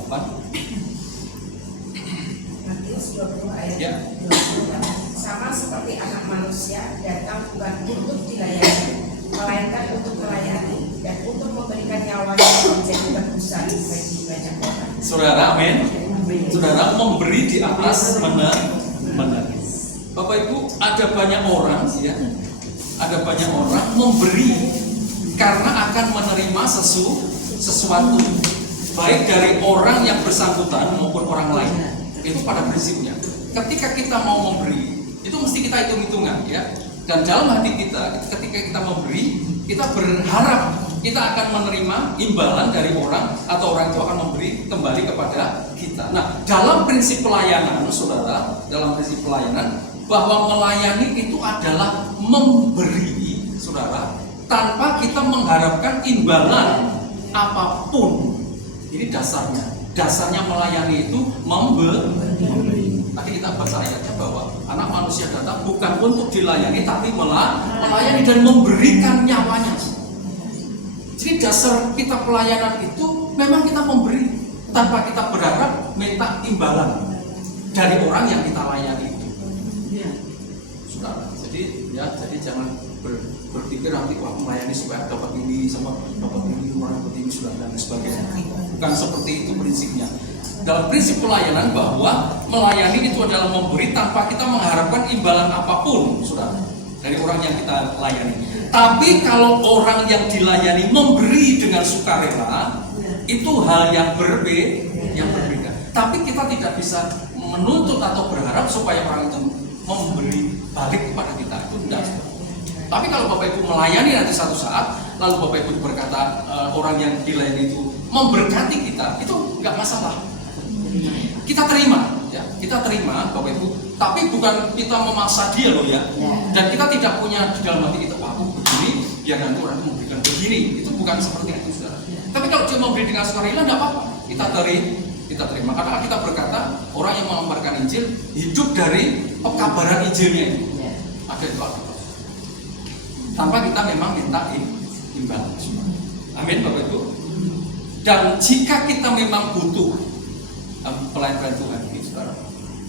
Matius 20 ayat Ya. 28. Sama seperti anak manusia datang bukan untuk dilayani, melainkan untuk melayani dan untuk memberikan nyawanya menjadi tebusan bagi banyak orang. Saudara, amin. Saudara, memberi di atas menerima. Bapak Ibu, ada banyak orang ya. Ada banyak orang memberi karena akan menerima sesuatu baik dari orang yang bersangkutan maupun orang lain. Itu pada prinsipnya. Ketika kita mau memberi, itu mesti kita hitung-hitungan ya. Dan dalam hati kita, ketika kita memberi, kita berharap kita akan menerima imbalan dari orang atau orang itu akan memberi kembali kepada kita. Nah, dalam prinsip pelayanan, saudara, dalam prinsip pelayanan bahwa melayani itu adalah memberi, saudara, tanpa kita mengharapkan imbalan apapun. Ini dasarnya. Dasarnya melayani itu memberi. Tadi kita baca ayatnya bahwa anak manusia datang bukan untuk dilayani, tapi melayani dan memberikan nyawanya. Jadi dasar kita pelayanan itu memang kita memberi tanpa kita berharap minta imbalan dari orang yang kita layani itu. Sudah, jadi jangan berpikir nanti wah melayani supaya dapat ini sama dapat ini orang dapat ini sudah dan sebagainya. Bukan seperti itu prinsipnya. Dalam prinsip pelayanan bahwa melayani itu adalah memberi tanpa kita mengharapkan imbalan apapun, saudara, dari orang yang kita layani. Tapi kalau orang yang dilayani memberi dengan sukarela, itu hal yang berbeda. Tapi kita tidak bisa menuntut atau berharap supaya orang itu memberi balik kepada kita. Itu tidak. Tapi kalau Bapak Ibu melayani nanti satu saat, lalu Bapak Ibu berkata orang yang dilayani itu memberkati kita, itu nggak masalah. Kita terima, ya, kita terima Bapak Ibu. Tapi bukan kita memaksa dia loh ya. Dan kita tidak punya di dalam hati kita, aku begini, biar nanti orang itu memberikan begini. Itu bukan seperti itu, saudara. Tapi kalau dia memberi dengan sukarela, tidak apa-apa. Kita terima. Karena kita berkata orang yang mengabarkan Injil hidup dari pekabaran Injilnya itu. Ada itu Alkitab. Tanpa kita memang minta imbalan. Amin Bapak Ibu. Dan jika kita memang butuh pelayan Tuhan ini, saudara,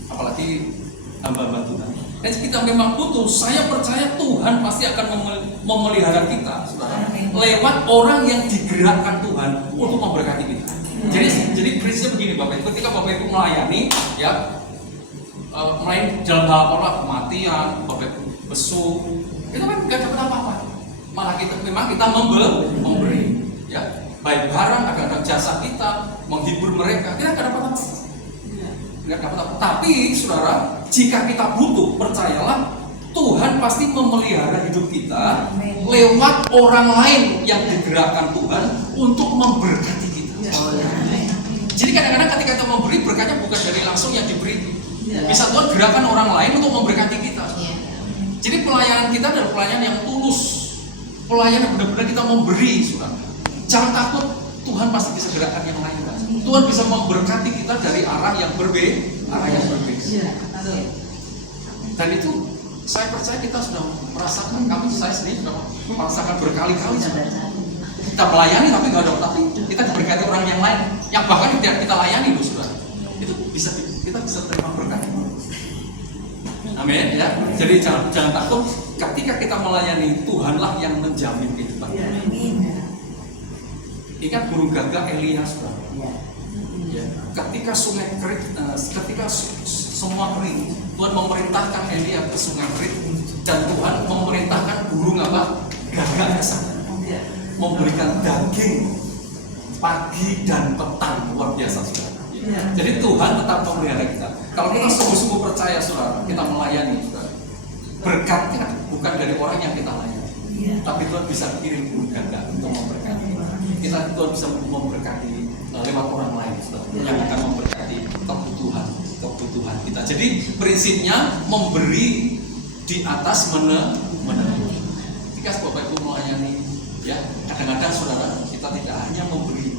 apalagi hamba-hamba Tuhan. Dan kita memang butuh, saya percaya Tuhan pasti akan memelihara kita, saudara, lewat orang yang digerakkan Tuhan untuk memberkati kita. Jadi prinsipnya begini Bapak Ibu, ketika Bapak Ibu melayani, ya, melayani dalam hal apa, kematian, Bapak Ibu besuk, itu kan nggak dapat apa-apa. Malah kita memberi, ya, baik barang, kadang-kadang jasa kita, menghibur mereka, kita nggak dapat apa-apa. Tapi saudara, jika kita butuh, percayalah Tuhan pasti memelihara hidup kita lewat orang lain yang digerakkan Tuhan untuk memberkati kita. Jadi kadang-kadang ketika kita memberi, berkatnya bukan dari langsung yang diberi. Bisa Tuhan gerakan orang lain untuk memberkati kita. Jadi pelayanan kita adalah pelayanan yang tulus, pelayanan benar-benar kita memberi, saudara. Jangan takut, Tuhan pasti bisa gerakan yang lain. Tuhan bisa memberkati kita dari arah yang berbeda. Dan itu saya percaya kita sudah merasakan, saya sendiri sudah merasakan berkali-kali. Kita melayani tapi nggak ada, tapi kita diberkati orang yang lain, yang bahkan tidak kita layani loh, saudara. Itu kita bisa terima berkat. Amin ya. Jadi jangan takut, ketika kita melayani, Tuhanlah yang menjamin kehidupan. Ingat burung gagak Elia, saudara. Ya, ketika sungai kering, ketika semua kering, Tuhan memerintahkan Elia ke sungai kering, dan Tuhan memerintahkan burung apa? Gagak ke sana, memberikan daging pagi dan petang, luar biasa, saudara. Jadi Tuhan tetap memelihara kita. Kalau kita sungguh-sungguh percaya, saudara, kita melayani, saudara, berkatnya bukan dari orang yang kita layani, tapi Tuhan bisa kirim burung gagak untuk memberkati kita. Tuhan bisa memberkati lewat orang lain, saudara, yang akan memberkati kebutuhan kita. Jadi prinsipnya memberi di atas menerima. Jika Bapak Ibu melayani, ya, kadang-kadang saudara, kita tidak hanya memberi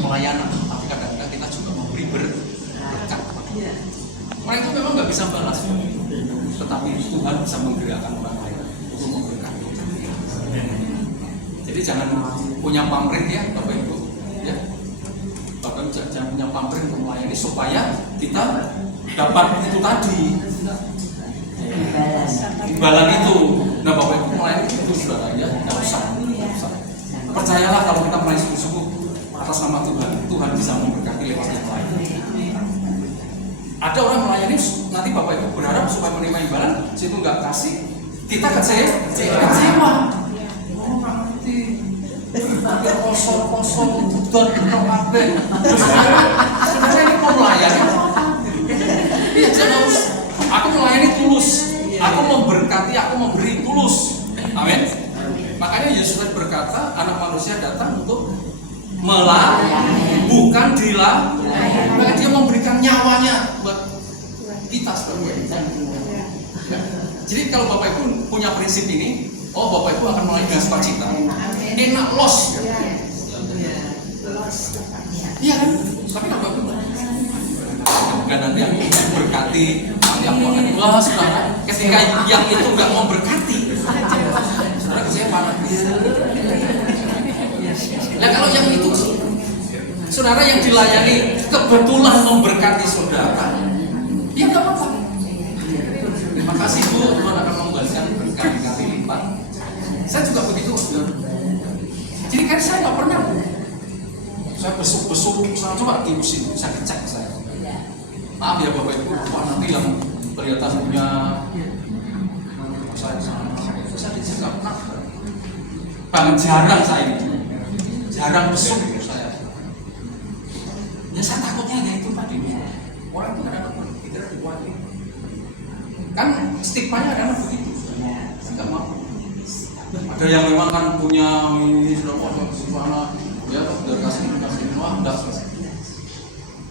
pelayanan, tapi kadang-kadang kita juga memberi berkat. Mereka itu memang nggak bisa balas, tetapi Tuhan bisa menggerakkan orang lain untuk memberkati. Jadi jangan punya pamrih ya Bapak Ibu, ya. Bapak Ibu jangan punya pamrih untuk melayani supaya kita dapat itu tadi, imbalan itu. Nah Bapak Ibu melayani itu, saudara, ya, nggak usah. Percayalah kalau kita melayani sungguh-sungguh atas nama Tuhan, Tuhan bisa memberkati lewat yang lain. Ada orang melayani, nanti Bapak Ibu berharap supaya menerima imbalan, situ nggak kasih, kita kecewa. Oh nanti kosong dan kabeh. Sebenarnya ini mau melayani. Iya, jangan. Aku melayani tulus. Aku memberkati, aku memberi tulus. Amin. Makanya Yesus berkata, anak manusia datang untuk melayani, bukan dilayani. Maka dia memberikan nyawanya buat kita sebagai. Jadi kalau Bapak Ibu punya prinsip ini, oh Bapak Ibu akan melayani dengan sukacita. Enak los. Iya kan? Tapi kalau Bapak Ibu bukan nanti yang berkati, yang berkati. Wah saudara, ketika yang itu nggak mau berkati, saudara kecewa. saudara yang dilayani kebetulan memberkati saudara, ya nggak apa-apa. Terima kasih Bu, Tuhan akan membalaskan berkali-kali lipat. Saya juga begitu, saudara. Jadi kan saya nggak pernah, saya besuk-besuk, saya coba tiusin, saya kecek saya. Maaf ya Bapak Ibu, wah nanti yang kelihatan punya saya nggak pernah. Banget jarang saya ini, jarang besuk saya. Ya saya takutnya ya itu tadi, orang itu kadang-kadang berpikiran diwakili. Kan stigmanya kadang begitu, saya nggak mau. Ada yang memang kan punya ini sudah mana, ya dari kasih wah enggak selesai.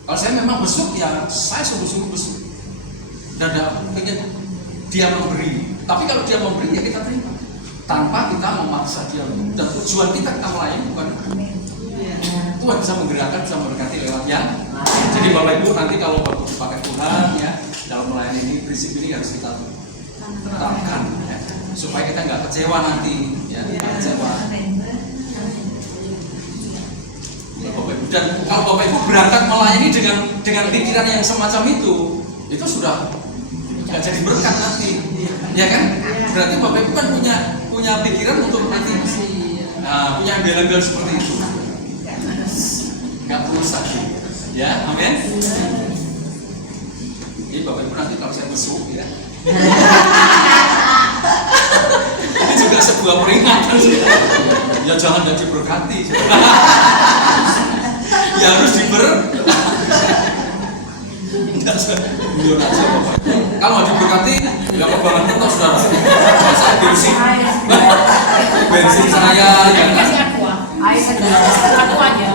Kalau saya memang besuk ya saya suruh besuk. Dan pengen dia memberi. Tapi kalau dia memberi ya kita terima. Tanpa kita memaksa dia. Dan tujuan kita melayani bukan Tuhan bisa menggerakkan, bisa memberkati lewat yang. Jadi Bapak Ibu nanti kalau Bapak dipakai Tuhan ya dalam melayani ini, prinsip ini harus kita terapkan ya, supaya kita nggak kecewa nanti ya, kecewa. Ya, Bapak Ibu. Dan kalau Bapak Ibu berangkat melayani dengan pikiran yang semacam itu sudah nggak jadi berkat nanti, ya kan? Berarti Bapak Ibu kan punya pikiran untuk nanti, punya embel-embel seperti itu. Nggak tulus lagi, ya, amin. Jadi Bapak Ibu nanti kalau saya besuk, ya, ini juga sebuah peringatan. Ya jangan jadi berkati, ya harus Biar aja Bapak. Kalau mau diberkati, ya kebangan terus saudara. Saya bensin saya, ya kan? Aku aja.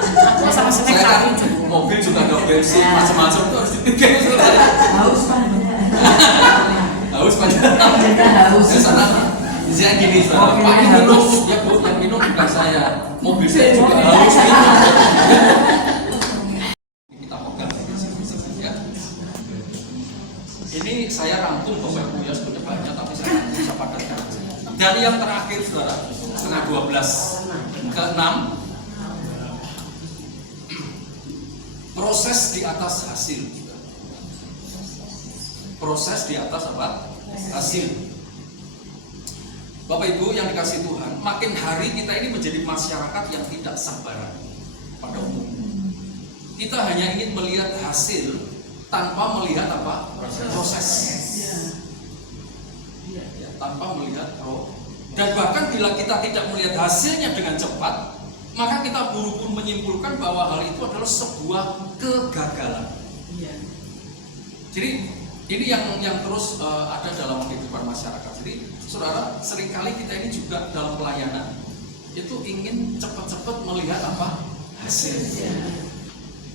Aku sama snack Saya kan satu. mobil juga ada bensin, macam-macam itu harus dipikir. Haus Pak. Haus Pak. Haus. Saya sana, saya gini saudara. Pak ini minum, ya Bu, yang minum bukan saya. Mobil saya juga haus minum. Kita pegang ya. Ini saya rangkum Bapak Ibu ya, sebetulnya banyak tapi saya bisa padatkan. Dan yang terakhir saudara, setengah 12 ke 6. Proses di atas hasil. Proses di atas apa? Hasil. Bapak Ibu yang dikasih Tuhan, makin hari kita ini menjadi masyarakat yang tidak sabaran pada umumnya. Kita hanya ingin melihat hasil tanpa melihat apa? Proses. Ya, tanpa melihat dan bahkan bila kita tidak melihat hasilnya dengan cepat, maka kita buru-buru menyimpulkan bahwa hal itu adalah sebuah kegagalan. Jadi ini yang terus ada dalam kehidupan masyarakat. Jadi saudara, seringkali kita ini juga dalam pelayanan itu ingin cepat-cepat melihat apa? Hasilnya.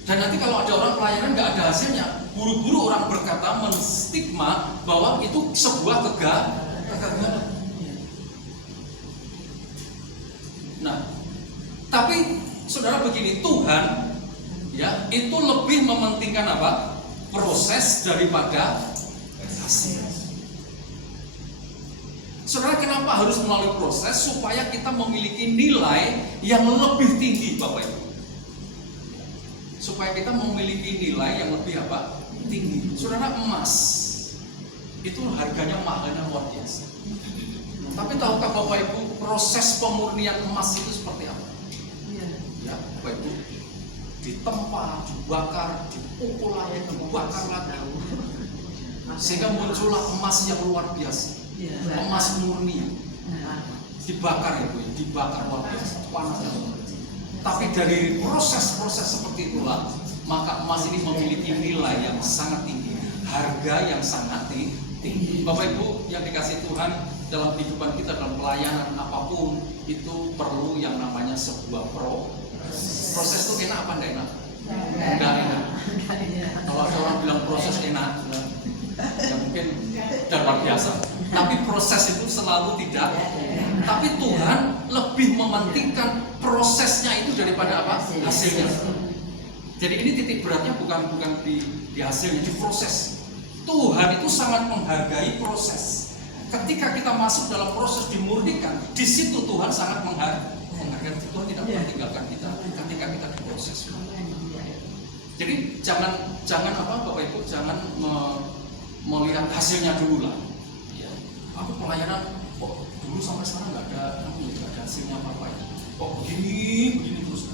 Dan nanti kalau ada orang pelayanan nggak ada hasilnya, buru-buru orang berkata menstigma bahwa itu sebuah kegagalan. Nah, tapi saudara begini, Tuhan ya itu lebih mementingkan apa? Proses daripada hasil. Saudara, kenapa harus melalui proses? Supaya kita memiliki nilai yang lebih tinggi, Bapak Ibu. Supaya kita memiliki nilai yang lebih apa? Tinggi. Saudara, emas itu harganya mahalnya luar biasa. Tapi tahukah Bapak Ibu proses pemurnian emas itu seperti apa? Ya, Bapak Ibu, ditempa, dibakar, dipukul lagi, dibakar lagi, sehingga muncullah emas yang luar biasa, emas murni, dibakar ya Bu, dibakar luar biasa, panasnya luar biasa. Tapi dari proses-proses seperti itulah, maka emas ini memiliki nilai yang sangat tinggi, harga yang sangat tinggi. Bapak Ibu yang dikasih Tuhan, dalam kehidupan kita, dalam pelayanan apapun itu perlu yang namanya sebuah proses itu enak apa enggak enak? Enggak enak. Kalau ada orang bilang proses enak, ya mungkin luar biasa. Tapi proses itu selalu tidak. Tapi Tuhan lebih mementingkan prosesnya itu daripada apa? Hasilnya. Jadi ini titik beratnya bukan di hasilnya, di proses. Tuhan itu sangat menghargai proses. Ketika kita masuk dalam proses dimurnikan, di situ Tuhan sangat menghargai. Tuhan tidak meninggalkan kita ketika kita diproses. jangan apa Bapak Ibu, jangan melihat hasilnya dulu lah. Ya. Aku pelayanan kok dulu sampai sekarang nggak ada hasilnya apa-apa ya. Kok begini terus.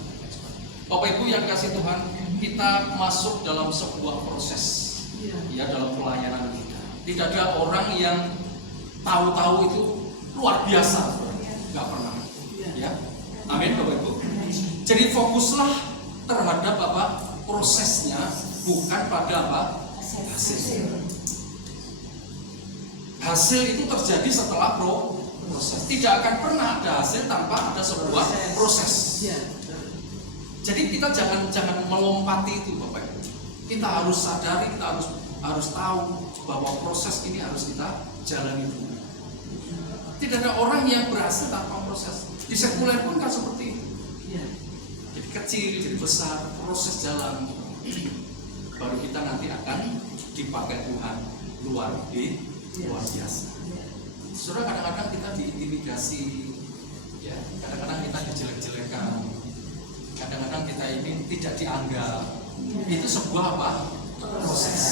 Bapak Ibu yang kasih Tuhan, kita masuk dalam sebuah proses ya dalam pelayanan kita. Tidak ada orang yang tahu-tahu itu luar biasa, nggak pernah. Ya, amin Bapak Ibu. Jadi fokuslah terhadap apa prosesnya, bukan pada apa hasil. Hasil itu terjadi setelah proses. Tidak akan pernah ada hasil tanpa ada sebuah proses. Jadi kita jangan melompati itu Bapak Ibu. Kita harus sadari, kita harus tahu bahwa proses ini harus kita jalani dulu. Tidak ada orang yang berhasil tanpa proses. Di sekuler pun kan seperti itu. Jadi kecil, jadi besar, proses jalan. Baru kita nanti akan dipakai Tuhan luar biasa. Saudara, kadang-kadang kita diintimidasi, ya, kadang-kadang kita dijelek-jelekan, kadang-kadang kita ini tidak dianggap. Itu sebuah apa? Proses.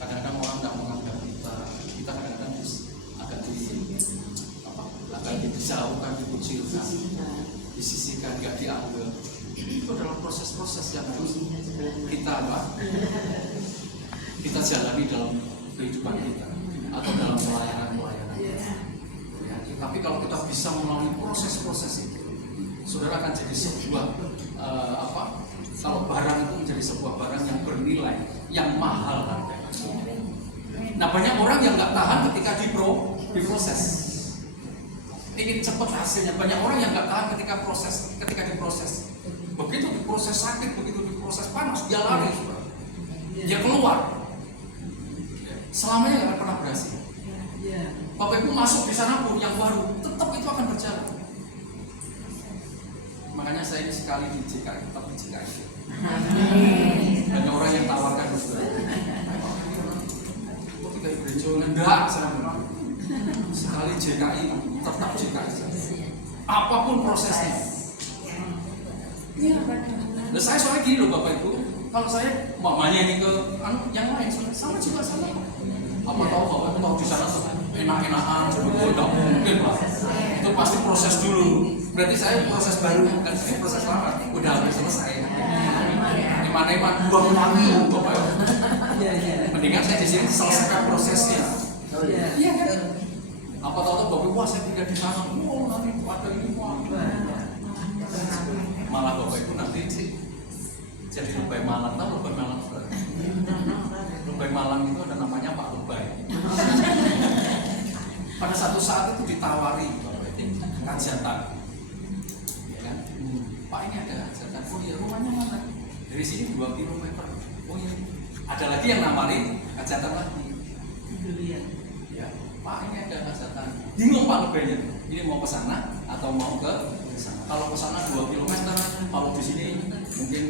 Kadang-kadang orang tidak menganggap kita kadang-kadang agak dijauhkan, dikucilkan, disisihkan, tidak dianggap. Itu adalah proses-proses yang harus kita kita jalani dalam kehidupan kita atau dalam pelayanan ya. Tapi kalau kita bisa melalui proses-proses itu, saudara akan jadi sebuah kalau barang itu menjadi sebuah barang yang bernilai, yang mahal harganya. Nah, banyak orang yang nggak tahan ketika diproses, ingin cepat hasilnya. Banyak orang yang nggak tahan ketika diproses. Begitu diproses sakit, begitu diproses panas, dia lari, dia keluar. Selamanya nggak akan pernah berhasil. Bapak Ibu masuk di sana pun yang baru, tetap itu akan berjalan. Makanya saya ini sekali di JKI, tetap di JKI. Banyak orang yang tawarkan juga. Kok tidak gereja ngendak sana. Sekali JKI, tetap JKI. Apapun prosesnya. Nah, saya soalnya gini loh Bapak Ibu, kalau saya mamanya ini ke yang lain sama juga sama. Apa tahu Bapak Ibu tahu di sana enak-enakan, tidak mungkin lah. Itu pasti proses dulu. Berarti saya proses baru, kan saya proses lama. Udah hampir selesai. Iman-iman 2 tahun Bapak Ibu. Mendingan saya di sini selesaikan prosesnya. Iya kan? Apa tahu Bapak Ibu, wah saya tidak di sana. Oh nanti ada ini malah Bapak Ibu nanti jadi lebay malang. Tahu lebay malang? Lebay malang itu ada namanya Pak Lebay. Pada satu saat itu ditawari hajatan, ya kan? Pak ini ada hajatan. Oh iya, rumahnya mana? Dari sini 2 kilometer. Oh iya, ada lagi yang namarin hajatan lagi. Ya, Pak ini ada hajatan. Bingung Pak Lebaynya. Ini mau ke sana atau mau ke sana? Kalau ke sana 2 kilometer, kalau di sini mungkin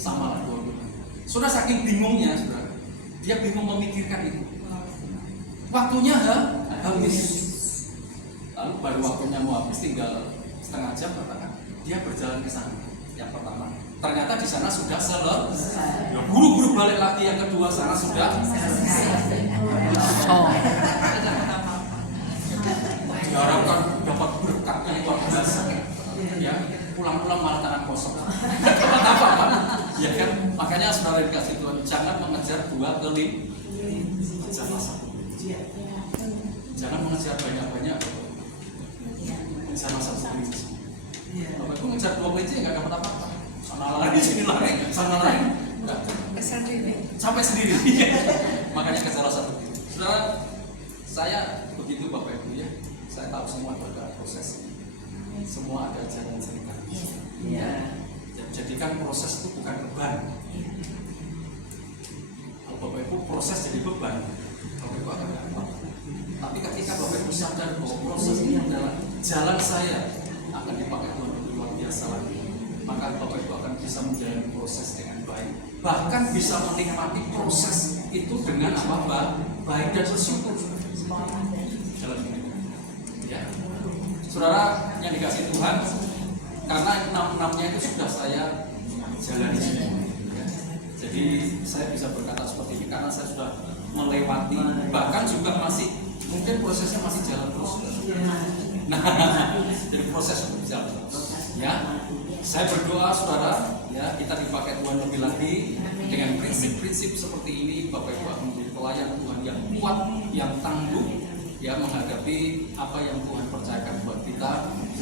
sama lah 2 kilometer. Sudah saking bingungnya, saudara, dia bingung memikirkan itu. Waktunya habis. Lalu baru waktunya mau habis, tinggal setengah jam katakan. Dia berjalan ke sana. Yang pertama, ternyata di sana sudah selesai. Ya, buru-buru balik lagi yang kedua, sana sudah selesai. Diharapkan dapat berkat yang luar biasa. Ya, pulang-pulang malah tangan kosong. Dapat apa kan? Ya kan, makanya saudara dikasih Tuhan, jangan mengejar 2 kali. Kejarlah 1. Jangan mengejar banyak-banyak. Kejarlah 1 kelinci. Bapak Ibu ngejar 2 kelinci nggak dapat apa-apa. Sana lari, sini lari, sana lari. Sampai sendiri. Makanya kejarlah 1 kelinci. Saudara, saya begitu Bapak Ibu ya. Saya tahu semua ada proses. Semua ada jalan cerita. Jadikan proses itu bukan beban. Kalau Bapak Ibu proses jadi beban, Bapak Ibu akan gampang. Tapi ketika Bapak Ibu sadar bahwa proses ini adalah jalan saya akan dipakai Tuhan untuk luar biasa lagi, maka Bapak Ibu akan bisa menjalani proses dengan baik. Bahkan bisa menikmati proses itu dengan apa? Baik dan bersyukur. Jalan ini. Ya. Saudara yang dikasih Tuhan, karena 6-6-nya itu sudah saya jalani semua. Ya. Jadi saya bisa berkata seperti ini karena saya sudah melewati, bahkan juga masih mungkin prosesnya masih jalan terus. Nah, jadi proses untuk jalan terus. Ya, saya berdoa saudara, ya kita dipakai Tuhan lebih lagi dengan prinsip-prinsip seperti ini. Bapak Ibu akan menjadi pelayan Tuhan yang kuat, yang tangguh, ya menghadapi apa yang Tuhan percayakan buat kita,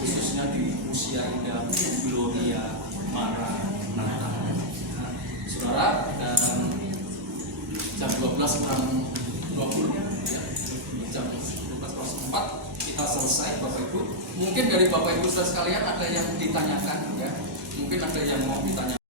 khususnya di usia indah Gloria Maranatha. Saudara, dan jam 12:20 ya, jam 12:04 kita selesai Bapak Ibu. Mungkin dari Bapak Ibu saudara sekalian ada yang ditanyakan ya, mungkin ada yang mau ditanya.